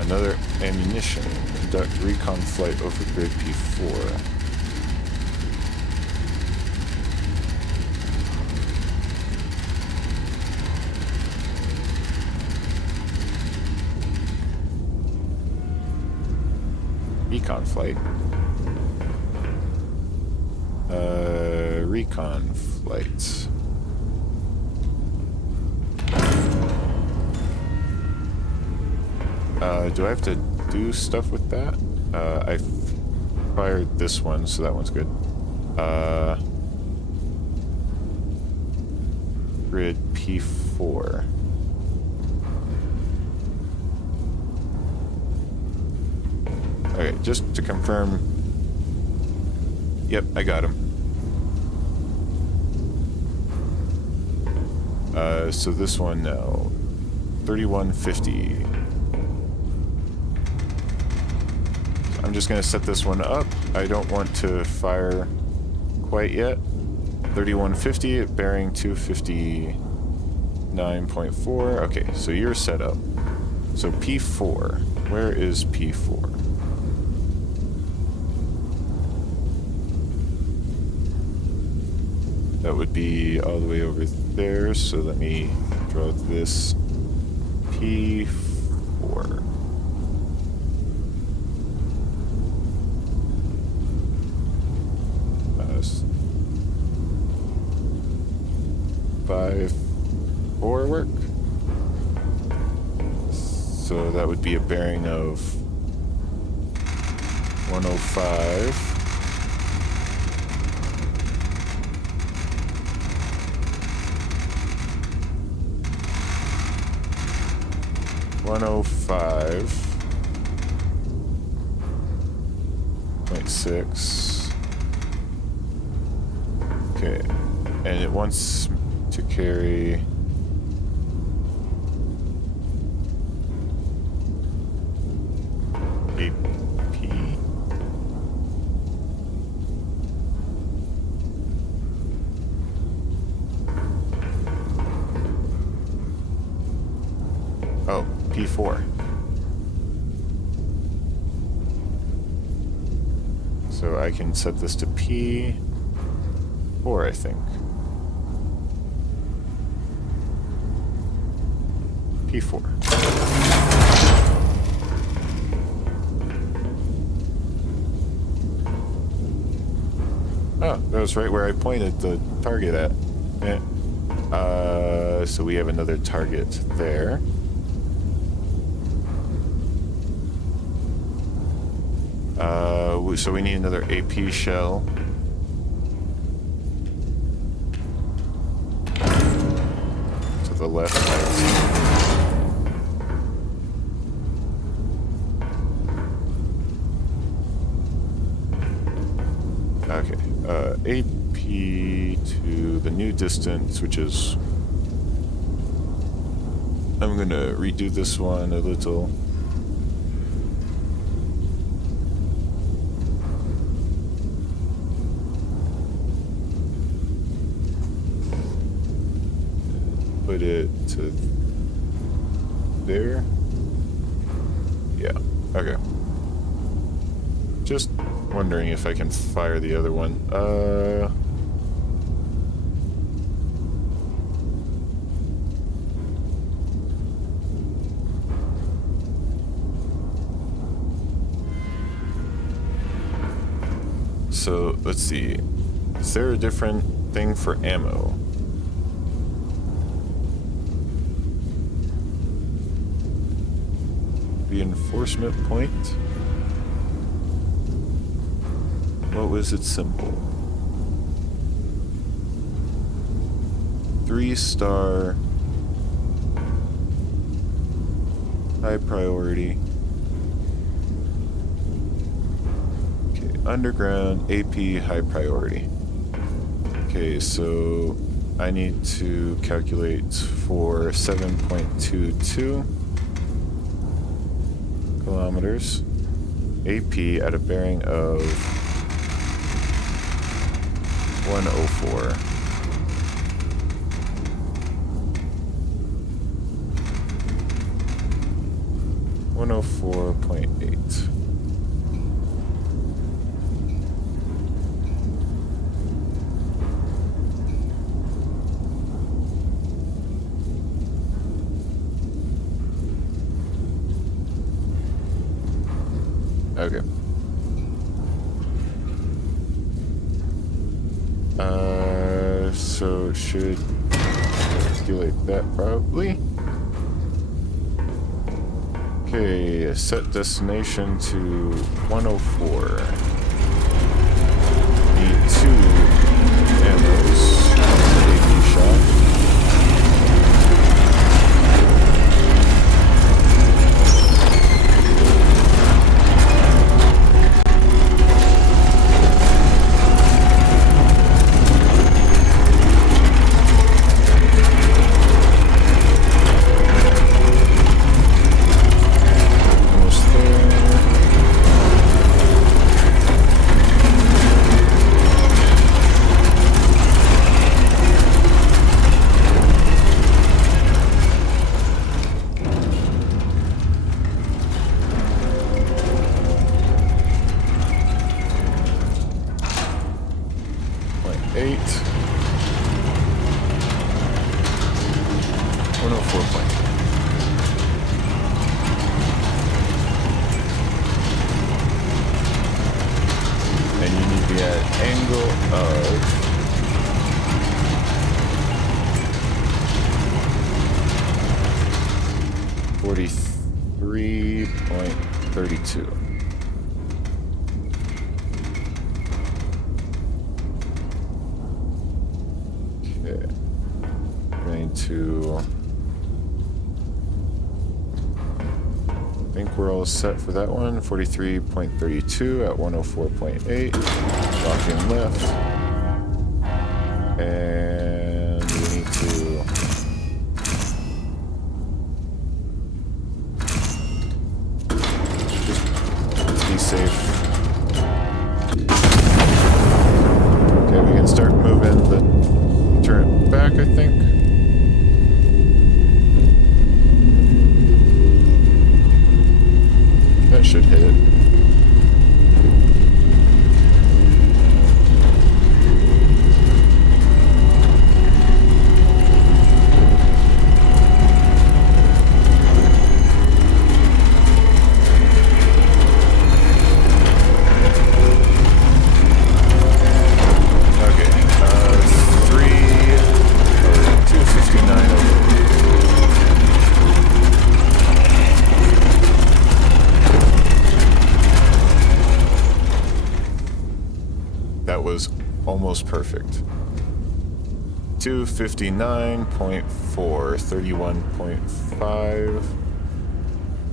Another ammunition. Conduct recon flight over grid P4. Recon flight. Recon flight. Do I have to do stuff with that. I fired this one, so that one's good. Grid P4. Okay, just to confirm. Yep, I got him. So this one now. 3150. I'm just gonna set this one up. I don't want to fire quite yet. 3150, bearing 259.4. Okay, so you're set up. So P4. Where is P4? That would be all the way over there, so let me draw this P4. Five, 4 work. So that would be a bearing of 105. .6. Okay, and it wants to carry AP. Oh, P4. So I can set this to P4, I think. P4. Oh, that was right where I pointed the target at. Yeah. So we have another target there. So we need another AP shell. To the left. Okay. AP to the new distance, which is... I'm gonna redo this one a little. Put it to there. Yeah, okay. Just wondering if I can fire the other one. So, let's see. Is there a different thing for ammo? Reinforcement point? What was its symbol? 3-star. High priority. Okay, underground AP high priority. Okay, so I need to calculate for 7.22 kilometers. AP at a bearing of 104. .8. Okay. So should calculate that probably. Okay, set destination to 104. Need 2 ammos. AP shot. And you need to be at angle of 43.32. Okay. Going to... I think we're all set for that one. 43.32 at 104.8. Locking left. And we need to... just be safe. Okay, we can start moving the turret back, I think. That should hit it. Okay, 259 over. That was almost perfect. 259.4, 31.5.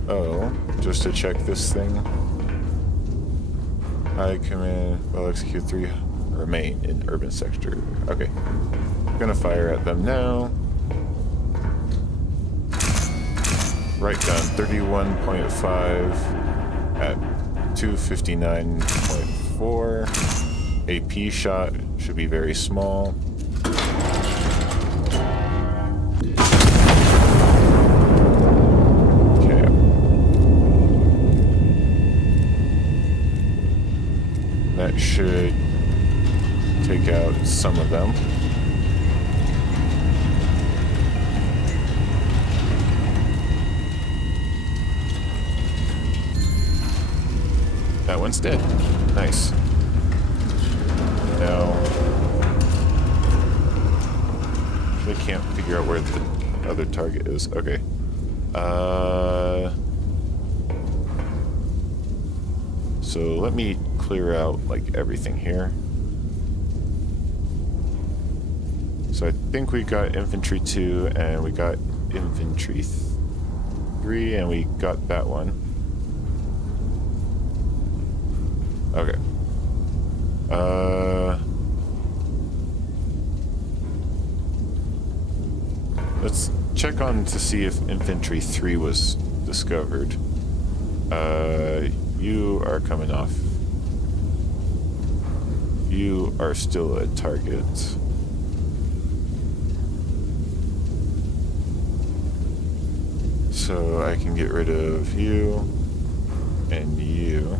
Oh, just to check this thing. I command, well, execute 3, remain in urban sector. Okay. I'm gonna fire at them now. Right gun, 31.5 at 259.4. AP shot should be very small. Okay. That should take out some of them. That one's dead. Nice. Now, I can't figure out where the other target is. Okay. So let me clear out like everything here. So I think we got infantry 2 and we got infantry 3 and we got that one. Okay. Let's check on to see if infantry 3 was discovered. You are coming off. You are still a target. So I can get rid of you and you.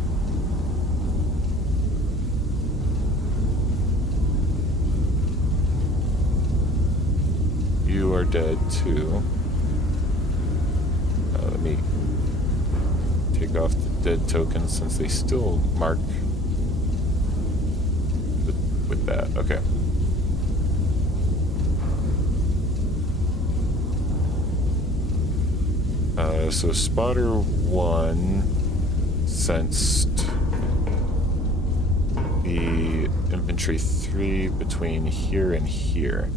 You are dead too. Let me take off the dead tokens since they still mark with that. Okay. So spotter 1 sensed the infantry 3 between here and here.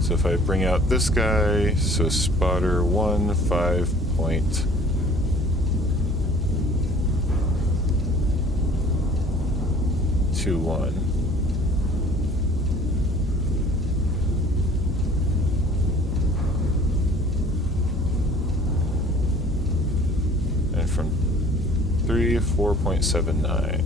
So if I bring out this guy, so spotter 1, 5.21. And from 3, 4.79.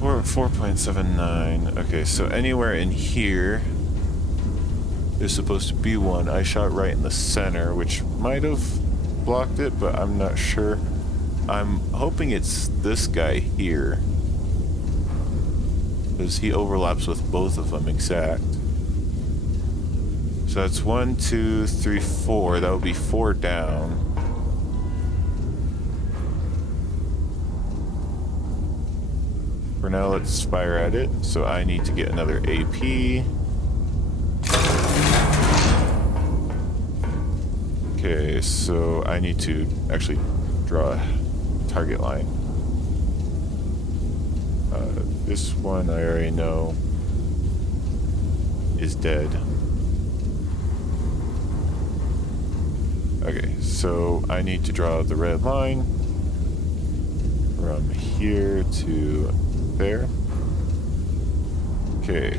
We're at 4.79. Okay, so anywhere in here, there's supposed to be one. I shot right in the center, which might have blocked it, but I'm not sure. I'm hoping it's this guy here, because he overlaps with both of them exact. So that's 1, 2, 3, 4. That would be 4 down. For now, let's fire at it. So I need to get another AP. Okay, so I need to actually draw a target line. This one I already know is dead. Okay, so I need to draw the red line from here to there. Okay,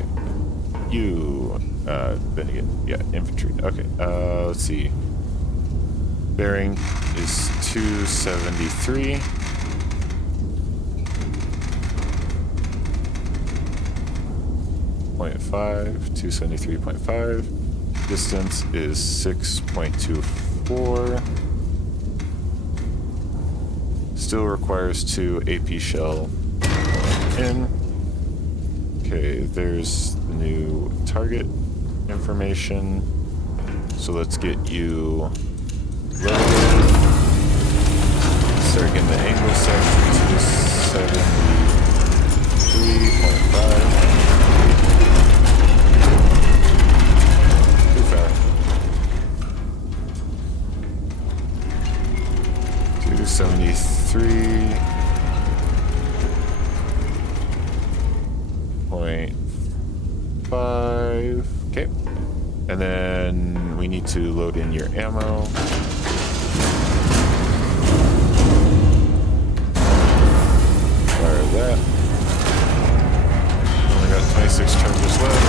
you, then again, yeah, infantry. Okay, let's see. Bearing is 273. .5, 273.5. Distance is 6.24. Still requires 2 AP shell in. Okay, there's the new target information. So let's get you loaded. Start getting the angle set to 273.5. Too far. 273.5. Okay. And then we need to load in your ammo. Fire that. Only got 26 charges left.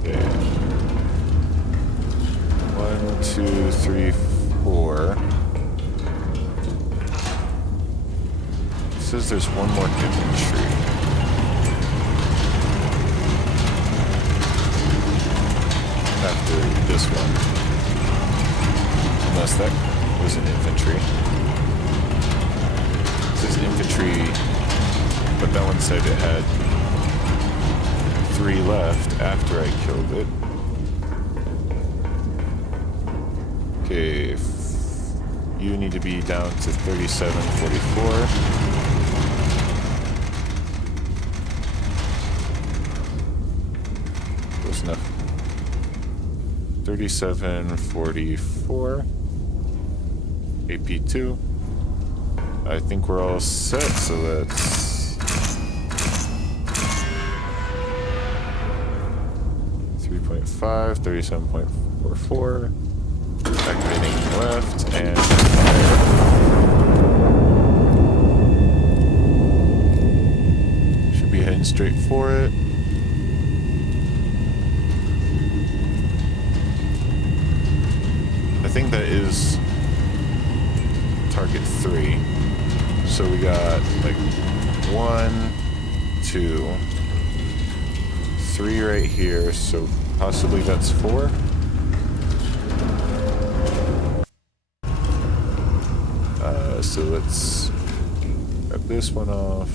Okay. 1, 2, 3, 4. It says there's one more infantry. After this one. Unless that was an infantry. This is infantry, but that one said it had 3 left after I killed it. Okay, you need to be down to 3744. Close enough. 3744. AP2. I think we're all set, so let's 3.5, 37.44. Activating left and fire. Should be heading straight for it. I think that is target 3. So we got like 1, 2, 3 right here, so possibly that's 4. So let's grab this one off,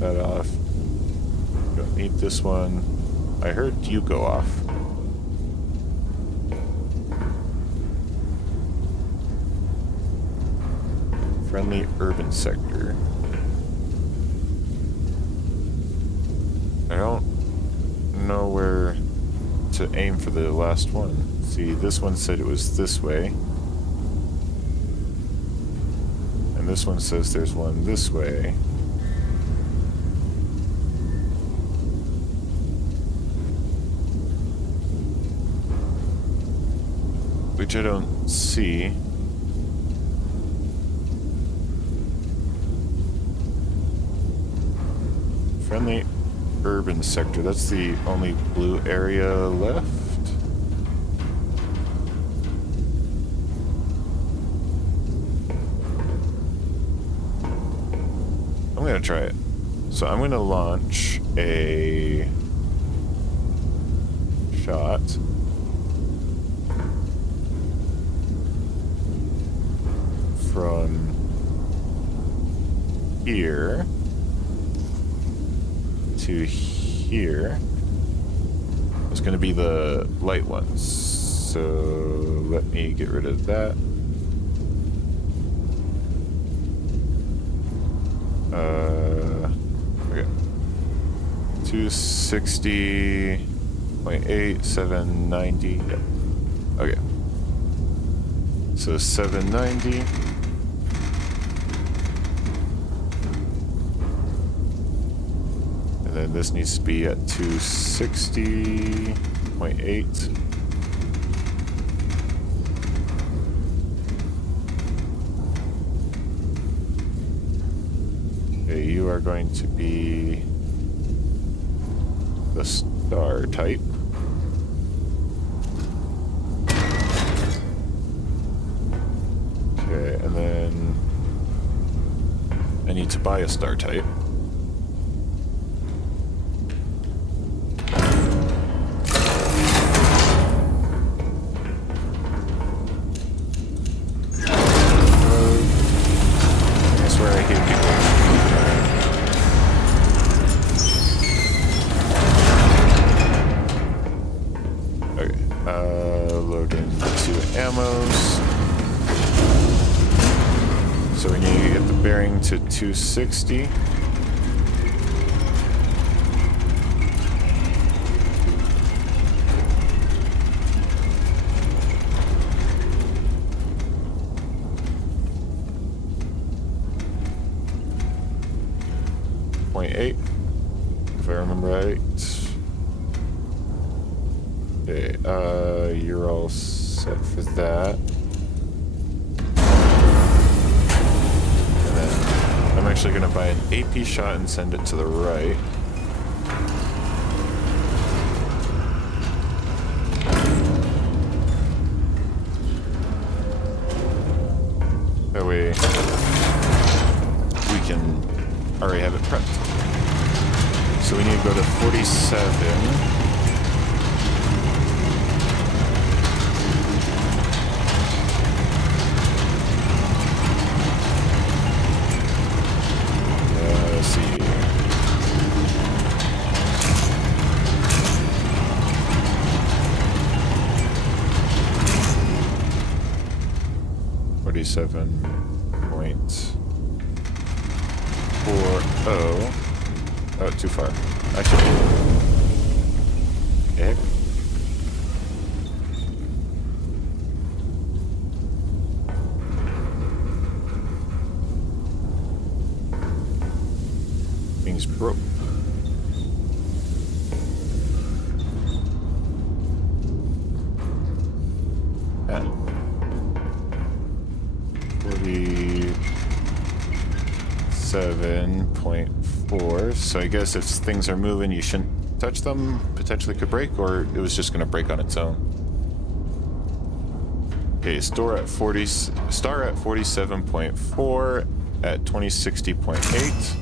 that off. Don't need this one. I heard you go off. Friendly urban sector. I don't know where to aim for the last one. See, this one said it was this way. And this one says there's one this way. Which I don't see. Friendly urban sector. That's the only blue area left. I'm gonna try it. So I'm gonna launch a shot. From here to here. It's going to be the light ones. So let me get rid of that. Okay. 260.8, 790. Yep. Okay. So 790. And then this needs to be at 260.8. Okay, you are going to be the star type. Okay, and then I need to buy a star type. Load in 2 ammos. So we need to get the bearing to 260. .8, if I remember right. Okay, you're all set for that. And then I'm actually going to buy an AP shot and send it to the right. That way we can already have it prepped. So we need to go to 47. Let's see. .40. Oh, too far. Actually, heck. Things broke. Yeah. 47.4. So I guess if things are moving, you shouldn't touch them. Potentially could break, or it was just going to break on its own. Okay, star at 47.4 at 2060.8.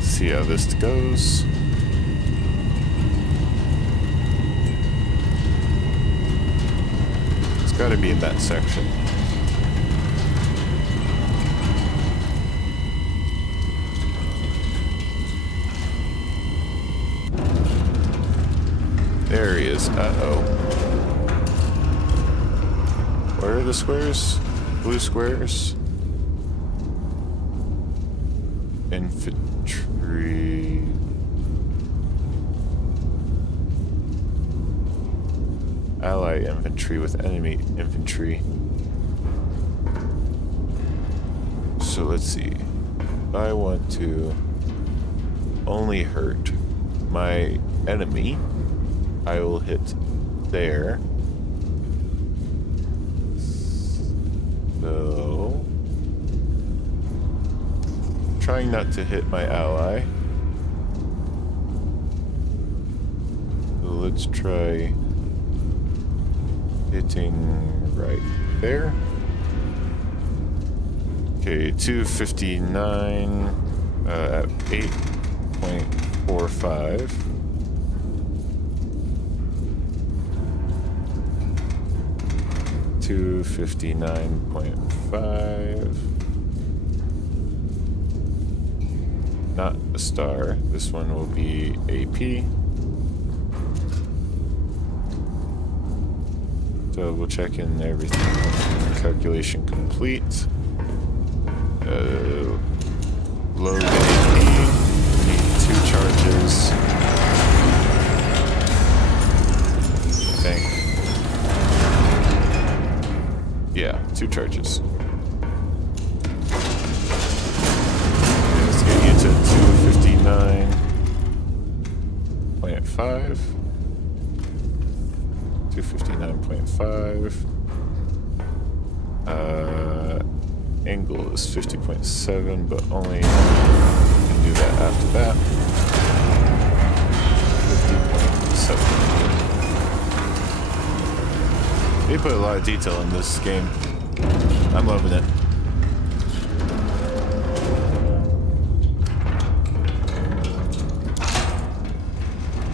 See how this goes. Gotta be in that section. There he is. Uh-oh. Where are the squares? Blue squares? Infantry. Ally infantry with enemy infantry. So let's see. I want to only hurt my enemy. I will hit there. So, trying not to hit my ally. So let's try hitting right there. Okay, 259 at 8.45. $259.5. Not a star. This one will be AP. Double check in everything. Calculation complete. Load AP. Need 2 charges. I think. Yeah, 2 charges. Let's get you to 259.5. 259.5. Angle is 50.7, but only can do that after that. 50.7. They put a lot of detail in this game. I'm loving it.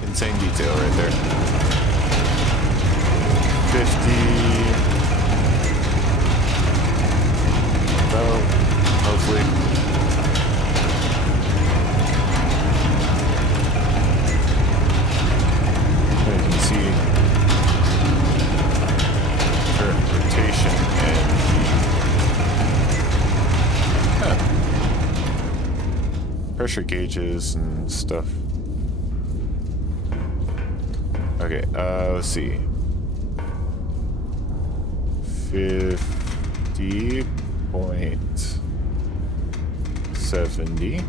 Insane detail right there. 50. Well, hopefully. You can see rotation and pressure gauges and stuff. Okay, let's see. 50.70.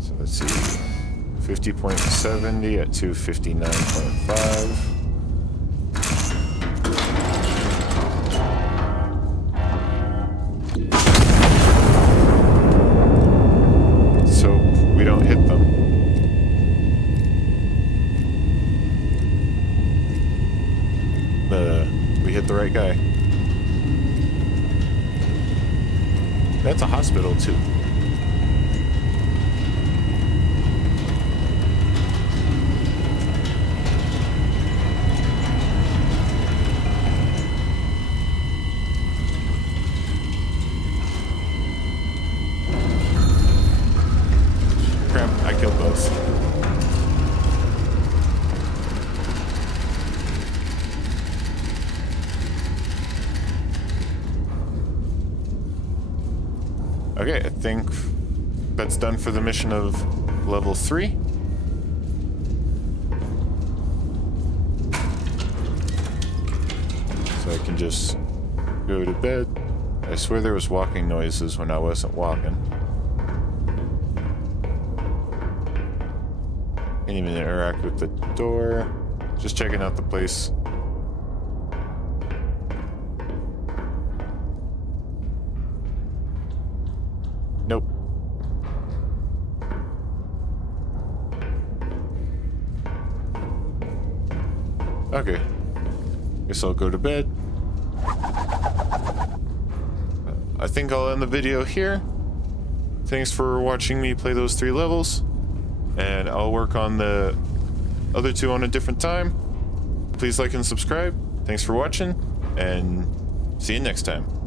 So let's see. 50.70 at 259.5. So we don't hit them. We hit the right guy. That's a hospital too. Crap, I killed both. Okay, I think that's done for the mission of level 3. So I can just go to bed. I swear there was walking noises when I wasn't walking. Can't even interact with the door. Just checking out the place. Nope. Okay. Guess I'll go to bed. I think I'll end the video here. Thanks for watching me play those 3 levels. And I'll work on the other two on a different time. Please like and subscribe. Thanks for watching, and see you next time.